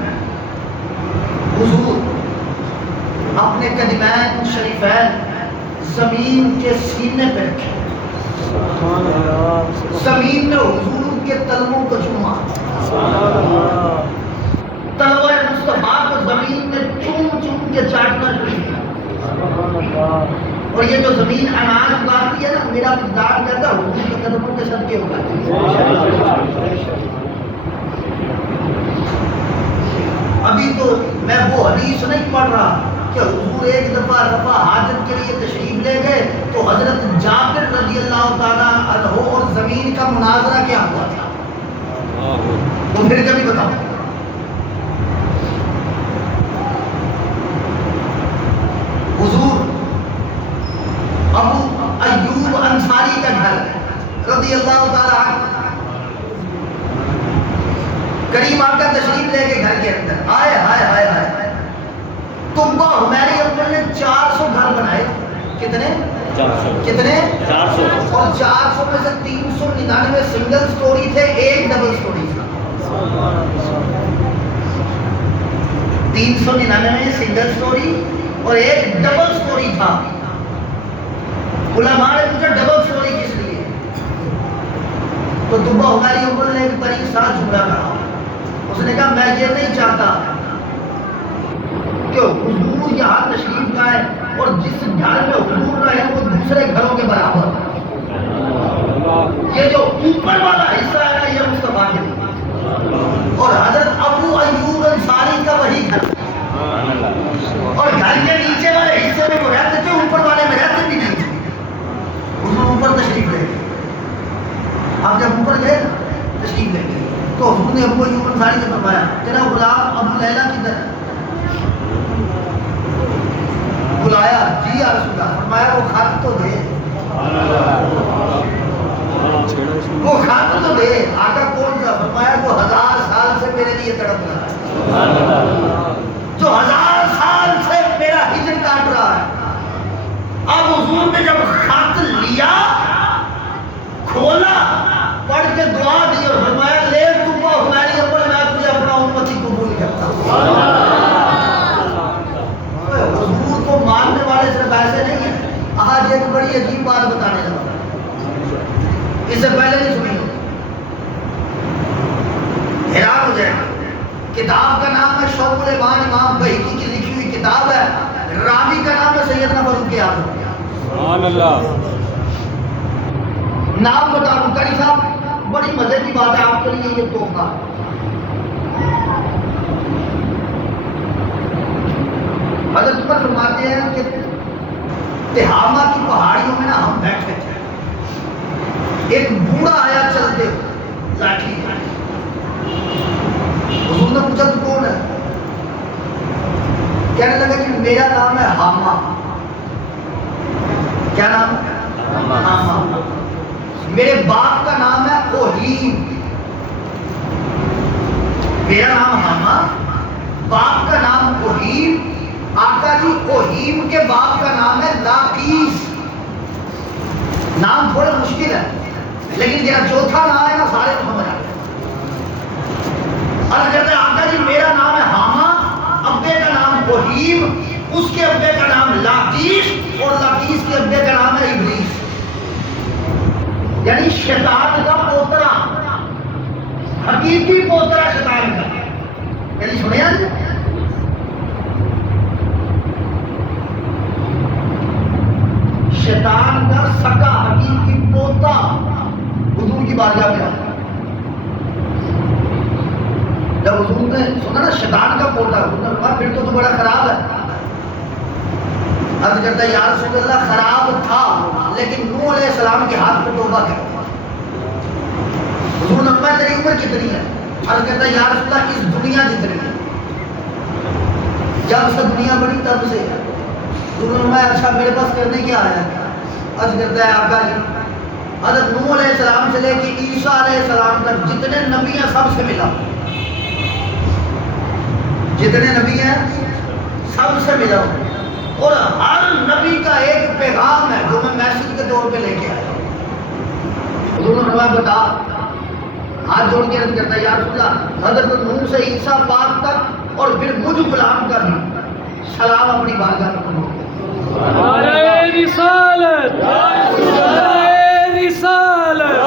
حضور اپنے قدمین شریفین زمین کے سینے پہ رکھے زمین نے حضور کے تلووں کو چوما تلوہ مصطفیٰ کو زمین میں چوم چوم کے چاٹنا شروع کیا اور یہ جو زمین اناج اگاتی ہے نا میرا مقدار کہتا ہے حضور کے قدموں کے صدقے اگاتی ہے. ابھی تو میں وہ حدیث نہیں پڑھ رہا کہ حضور ایک دفعہ رفع حاجت کے لیے تشریف لے گئے تو حضرت جابر رضی اللہ تعالیٰ عنہ اور زمین کا مناظرہ کیا ہوا تھا. تو پھر کبھی بتاؤ. حضور ابو ایوب انصاری کا گھر رضی اللہ تعالی عنہ، کریم آقا تشریف لے کے گھر کے اندر آئے. ہائے ہائے ہائے، تبا حمیری اپنے نے 400 گھر بنائے. کتنے؟ 400. کتنے؟ 400. اور 400 میں سے 399 سنگل سٹوری تھے، ایک ڈبل سٹوری تھا. 399 سنگل سٹوری اور ایک ڈبل سٹوری تھا. علماء نے پوچھا ڈبل سٹوری کس لیے؟ تو دبا ہماری عمر نے ایک بڑی ساتھ جملہ کہا. اس نے کہا میں یہ نہیں چاہتا کہ حضور یہاں تشریف لائے اور جس گھر میں حضور رہے وہ دوسرے گھروں کے برابر. یہ جو اوپر والا حصہ ہے نا یہ مصطفیٰ کے لیے، اور حضرت ابو ایوب انصاری کا وہی گھر، اور گھر کے نیچے والے حصے میں وہ رہتے تھے، اوپر والے میں رہتے بھی نہیں تھے. حضور اوپر تشریف لے گئے. آپ جب اوپر گئے تشریف لے گئے تو حضور نے ابو ایوب انصاری سے فرمایا تیرا غلام ابو لیلہ کدھر ہے؟ بلایا. جی یا رسول اللہ. فرمایا وہ خط تو دے، وہ خط تو دے. آقا کون سا؟ فرمایا وہ 1000 سال سے میرے لیے تڑپ رہا ہے، جو 1000 سال سے میرا ہجر کاٹ رہا ہے. اب حضور نے جب خط لیا، کھولا، پڑھ کے دعا دی اور فرمایا لے تبا ہماری اوپر میں تجھے اپنا امتی قبول کرتا ہوں. حضور کو ماننے والے صرف ایسے نہیں ہیں. آج ایک بڑی عجیب بات بتانے لگا، اس سے پہلے نہیں سنی ہو، حیران ہو جائے گا. کتاب کا نام ہے شعب الایمان، امام بہقی کی لکھی ہوئی کتاب ہے. راوی کا نام ہے سیدنا فاروق اعظم. سبحان اللہ. نام بتاؤں قاری صاحب، بڑی مزے کی بات ہے آپ کے لیے یہ تحفہ. حضرت عمر فرماتے ہیں کہ تہامہ کی پہاڑیوں میں نا ہم بیٹھے تھے، ایک بوڑھا آیا چلتے لاٹھی. حضور نے پوچھا تو کون ہے؟ کہنے لگا کہ میرا نام ہے حامہ. کیا نام ہے؟ حامہ. میرے باپ کا نام ہے اوہیم. میرا نام حامہ، باپ کا نام اوہیم. آقا جی اوہیم کے باپ کا نام ہے لاقیس. نام تھوڑے مشکل ہے لیکن جنہا چوتھا نام ہے نا سارے کو سمجھ آتے ہیں. اور کہتے ہیں آقا جی میرا نام ہے حامہ، ابے کا نام اوہیم، اس کے ابے کا نام لاقیس، اور لاقیس کے ابے کا نام ہے ابلیس. یعنی شیطان کا پوترا، حقیقی پوترا شیطان کا. یعنی سنے آج شیطان کا سکا حقیقی پوتا حضور کی بارگاہ میں آیا. جب حضور نے سنا نا شیطان کا پوتا، حضور نے کہا پھر تو بڑا خراب ہے. عرض کرتا ہے یا رسول اللہ خراب تھا لیکن نوح علیہ السلام کے ہاتھ پہ توبہ کیا. حضور نے فرمایا تیری عمر کتنی ہے؟ عرض کرتا ہے یا رسول اللہ اس دنیا جتنی ہے. جب سے دنیا بڑی تب سے. حضور نے فرمایا اچھا میرے پاس کرنے کیا آیا ہے؟ عرض کرتا ہے آقا جی حضرت نوح علیہ السلام سے لے کے عیسیٰ علیہ السلام تک جتنے نبی ہیں سب سے ملا. جتنے نبی ہیں سب سے ملا، اور ہر نبی کا ایک پیغام ہے جو میں میسج کے طور پہ لے کے آیا. حضور نے فرمایا بتا. ہاتھ جوڑ کے عرض کرتا ہے یا رسول اللہ حضرت نوح سے عیسیٰ پاک تک اور پھر مجھ غلام کا بھی سلام اپنی بارگاہ میں قبول کرو. نعرہ رسالت، نعرہ رسالت،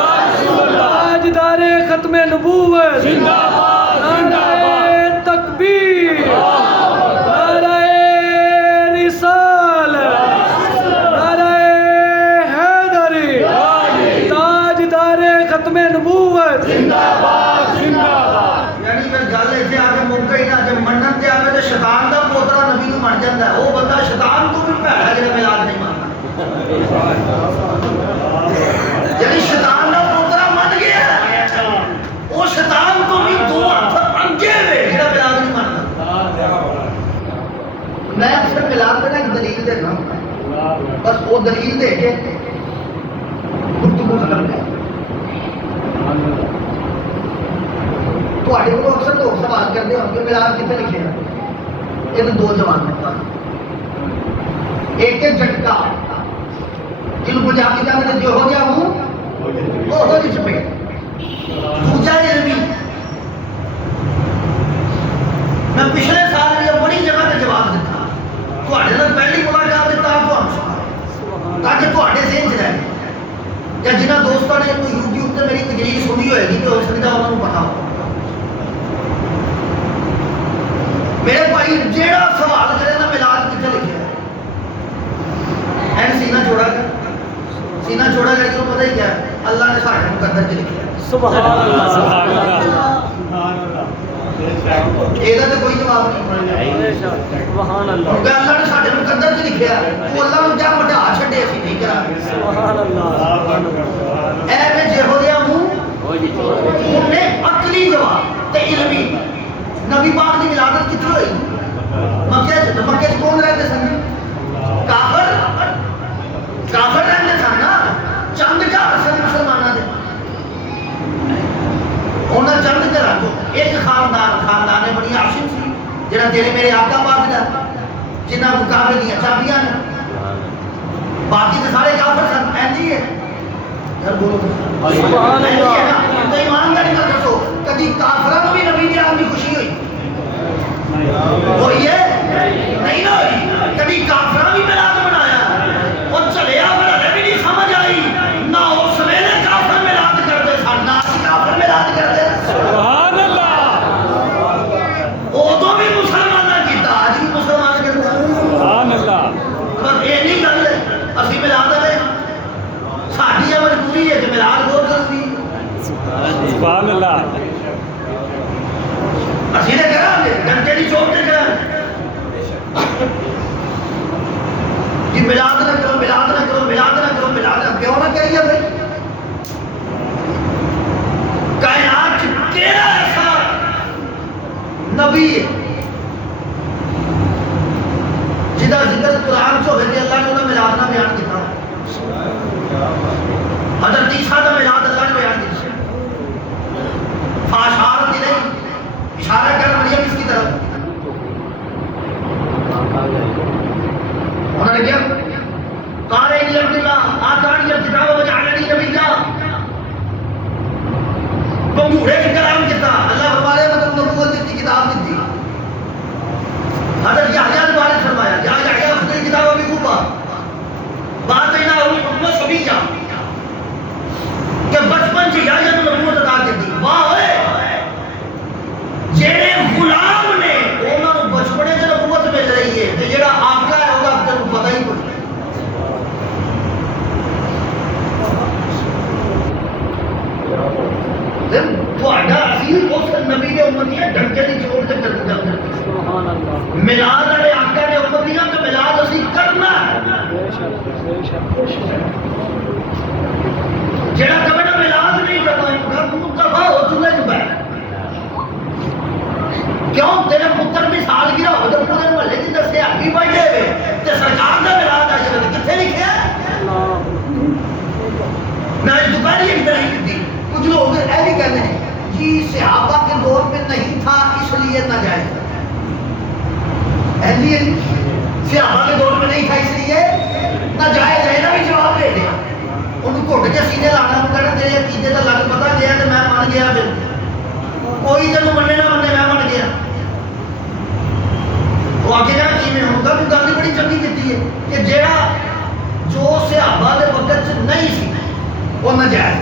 تاجدار ختم نبوت، زندہ باد، نعرہ تکبیر، نعرہ رسالت، نعرہ حیدری، تاجدار ختم نبوت، زندہ باد، زندہ باد. یعنی پھر گل ایتھے آ کے موقع ہی نہ جب منن تے آوے تے شیطان دا پوترا نبی نوں من جاندا ہے. وہ بندہ شیطان تو بھی بھڑا جڑا ملاد نہیں مانتا. یعنی شیطان دا پوترا من گیا ہے، وہ شیطان بس وہ دلیل دے کے گفتگو ختم کر تھوڑے کو اکثر لوگ سوال کرتے ہو کہ میلاد کتنے لکھے ہیں یہ دو جواب ہے ایک ہے جھٹکا جن کو جا کے جانے جو ہو گیا وہ ہو نہیں چھپے دوسرا علمی میں پچھلے سال یہ بڑی جگہ تے جواب دیتا تھوڑے نال پہلی ملاقات دیتا تاکہ تھوڑے ذہن چ رہے یا جنہ دوستوں نے کوئی یوٹیوب تے میری تقریر سنی ہوئے گی تو ہو سکتا انہوں نے پتا ہو میرے بھائی جیڑا سوال کرے نا میلاد کتنے لکھے ہے این سینہ چھوڑا کر سینہ چھوڑا کر کے پتہ ہی کیا ہے اللہ نے ساڑھے مقدر کے لکھے ہے سبحان اللہ سبحان یہ تو کوئی جواب نہیں سبحان اللہ کیونکہ اللہ نے ساڑھے مقدر کے لکھے ہے وہ اللہ نے کیا مٹا چھڑے اسی نہیں کرا سبحان اللہ اے میں جے ہو گیا ہوں انہیں عقلی جواب تے علمی نبی پاک کی ولادت کتنی ہوئی مکے کون رہتے سن کافر رہتے سن نا چند گھر سن مسلمانوں کے انہیں چند گھر ایک خاندان بنی ہاشم سی جہاں تیرے میرے آقا پاک دا جنہ کو کعبے دیا چابیاں نے باقی تو سارے کافر سن اینجی ہے سبحان اللہ تو ایمانداری کر دسو کبھی کافروں کو بھی نبی کی آمد کی خوشی ہوئی ہوئی ہے نہیں نہ ہوئی کبھی کافروں بھی میلاد منایا اور چلے بڑھنے بھی نہیں سمجھ آئی نہ اس ویلے کافر میلاد کرتے سن نہ کافر میلاد کرتے سبحان اللہ ادو بھی مسلمان کیتا آج بھی مسلمان کرتے سبحان اللہ بس یہ نہیں گل ہے اسی میلاد والے ساری یہ مجبوری ہے کہ میلاد بہت ضروری ہے سبحان اللہ اسی نے کرا گھنٹے کی چوک سے کرا کہ میلاد نہ کرو میلاد نہ کرو میلاد نہ کرو میلاد نہ کیوں نہ کریے بھائی کائنات تیرا ایسا نبی ہے جدا ذکر قرآن چ ہوئے کہ اللہ نے انہوں میلاد نہ بیان کیا حضرت عیسیٰ کا میلاد اللہ نے بیان کیا فاشارت ہی نہیں اشارہ کر مریم اس کی طرف انہوں نے کیا قال ان اللہ آتانی الکتاب وجعلنی نبیا بمبوڑے کے کلام کتا اللہ فرمایا مطلب نبوت دی کتاب دی حضرت یحییٰ نے بارے فرمایا یا یحییٰ خود کتاب ابھی خوبا بات ہے نا امت سبھی جا کہ بچپن سے یحییٰ نے نبوت عطا کی تھی واہ ہوئے جڑے غلام نے انہاں نوں بچپنے سے نبوت مل رہی ہے تے جڑا آقا ہے اودا تینوں پتہ ہی کوئی تھوڑا اصیل اس نبی کے امتی ہے ڈھنکے دی چوٹ تے کرتے جاتے سبحان اللہ میلاد والے آقا نے امتیاں تے میلاد اسی کرنا ہے جڑا کبھی میلاد نہیں کرنا گھر مصطفیٰ ہو چلے جو ہے کیوں تیرے پتر کی سالگرہ ہو جب پورے محلے کی دسے آگی بیٹھے ہوئے تے سرکار کا میلاد آ جائے کتنے لکھے ہے میں آج دوپہری ایک دلیل کی تھی کچھ لوگ ایسے کہتے ہیں جی صحابہ کے دور میں نہیں تھا اس لیے ناجائز ایسی ہے صحابہ کے دور میں نہیں تھا اس لیے ناجائز ہے نا بھی جواب دے دیا ان کو گھٹ کے سینے لانا کہنا تیرے عقیدے کا لگ پتا گیا تو میں مان گیا پھر کوئی تینوں مننے نہ مننے میں من گیا وہ آگے کہنا کی میں ہوں گا تو گل بڑی چنگی کی ہے کہ جیڑا جو صحابہ کے وقت نہیں سی وہ ناجائز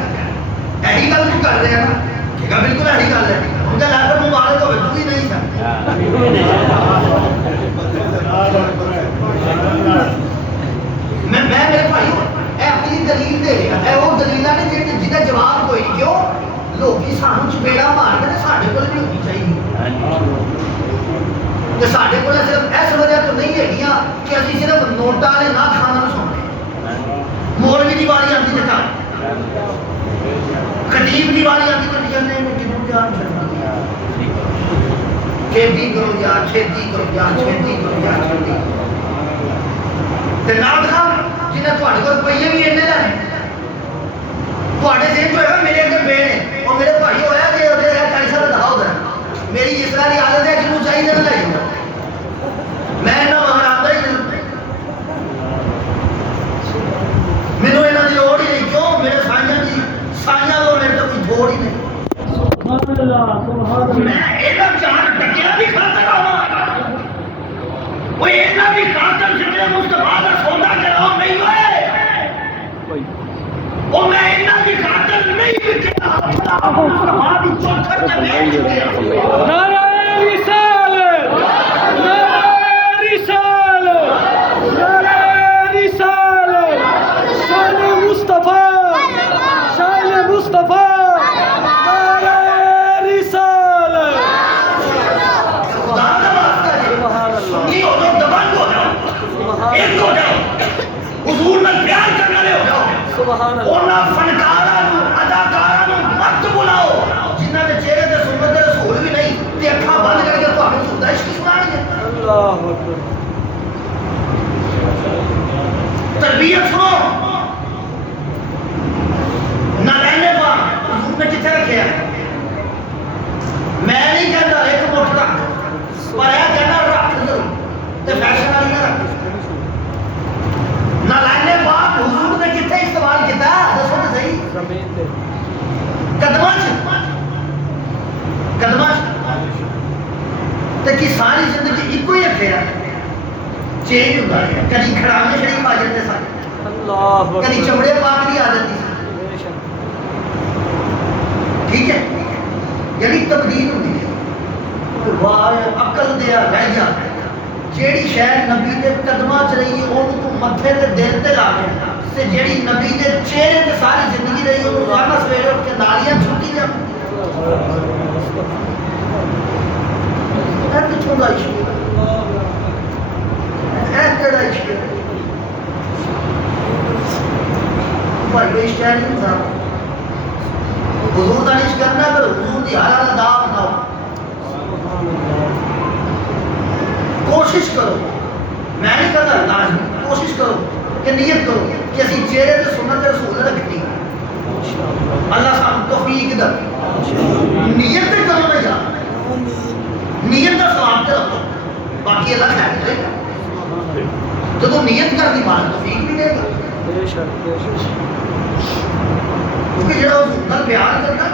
یہی گل تو کر رہے ہیں نا ٹھیک ہے بالکل یہی گل ہے ان کا لیبر مبارک ہوئے تو ہی نہیں تھا میں میرے بھائی اے اپنی دلیل دے رہا اے وہ دلیلہ نے جنہیں جواب کوئی کیوں لوگی سانو چپیڑا مار کے ساڈے کول بھی ہونی چاہیے کہ ساڈے کول صرف اس وجہ تو نہیں ہے کہ اسی صرف نوٹا والے نہ کھانا سنتے مولوی دی واری آتی ہے خطیب دی واری آتی تو کہنے میں کتوں جان چھڑنا چھیتی کرو یار چھیتی کرو یار چھیتی کرو یار چھیتی تے نام خان جنہیں تھوڑے کو روپیے بھی اینے لینے تھوڑے ذہن جو ہے میرے اگے پے نے اور میرے بھائی ہویا کہ ادھر 40 سال دکھاؤ ادھر میری اس طرح کی عادت ہے جنوں چاہیے میں لے جاؤں میں نہ مگر آتا ہی نہیں مینوں انہاں دی لوڑ ہی نہیں کیوں میرے سائیاں تو میرے تو کوئی تھوڑ ہی نہیں میں اینا چار ٹکیا بھی خاطر آواں وہ اینا بھی خاطر جتنے مصطفیٰ دا سودا کراؤ نہیں ہوئے وہ میں اینا بھی خاطر نہیں بکیا مصطفیٰ دی چوکھر تے بیٹھ گیا نعرہ رسالت نعرہ رسالت نعرہ رسالت شان مصطفیٰ شان مصطفیٰ نعرہ رسالت خدا دا واسطہ ہے سنی ہو جاؤ دبنگ ہو جاؤ ایک ہو جاؤ حضور میں پیار کرنے والے ہو جاؤ اونا فنکاراں نو اداکاراں نو مت بلاؤ جنہاں دے چہرے تے سنت دے رسول بھی نہیں تے اکھاں بند کر کے تانوں خدا عشق سنان گے اللہ اکبر تربیت سنو نہ رہنے پا حضور نے کتنے رکھے ہیں میں نہیں کہتا ایک مٹھ رکھ پر یہ کہنا رکھ ضرور تے فیشن والی نہ رکھ نہ رہنے پا حضور نے کتنے استعمال کیتا دسو تے صحیح قدماں تے کی ساری زندگی ایک ہی رکھے ہیں چینج ہوتا ہے کدی کھڑاوے شریف آ جاتے سن کدی چمڑے پاک بھی آ جاتی سن ٹھیک ہے یعنی تبدیل ہوتی ہے واہ عقل دیا رہ گیا جیڑی شاید نبی دے قدماں چ رہی ہے اونوں تو متھے تے دل تے لا کے تے جیڑی نبی دے چہرے تے ساری زندگی رہی اونوں روزانہ سویرے اٹھ کے نالیاں چھٹی جا کتوں کا عشق ہے کیڑا عشق ہے بھائی کوئی عشق ہے نہیں تھا حضور کا عشق کرنا کرو حضور دی ہر حال ادا بتاؤ کوشش کرو میں نہیں کہتا لازمی کوشش کرو کہ نیت کرو کہ اسی چہرے تے سنت رسول رکھنی اللہ صاحب توفیق دے نیت تے کرو نہ جا نیت کا ثواب تے رکھو باقی اللہ خیر کرے گا جب نیت کرنی مال توفیق بھی دے گا کیونکہ جڑا حضور نال پیار کرنا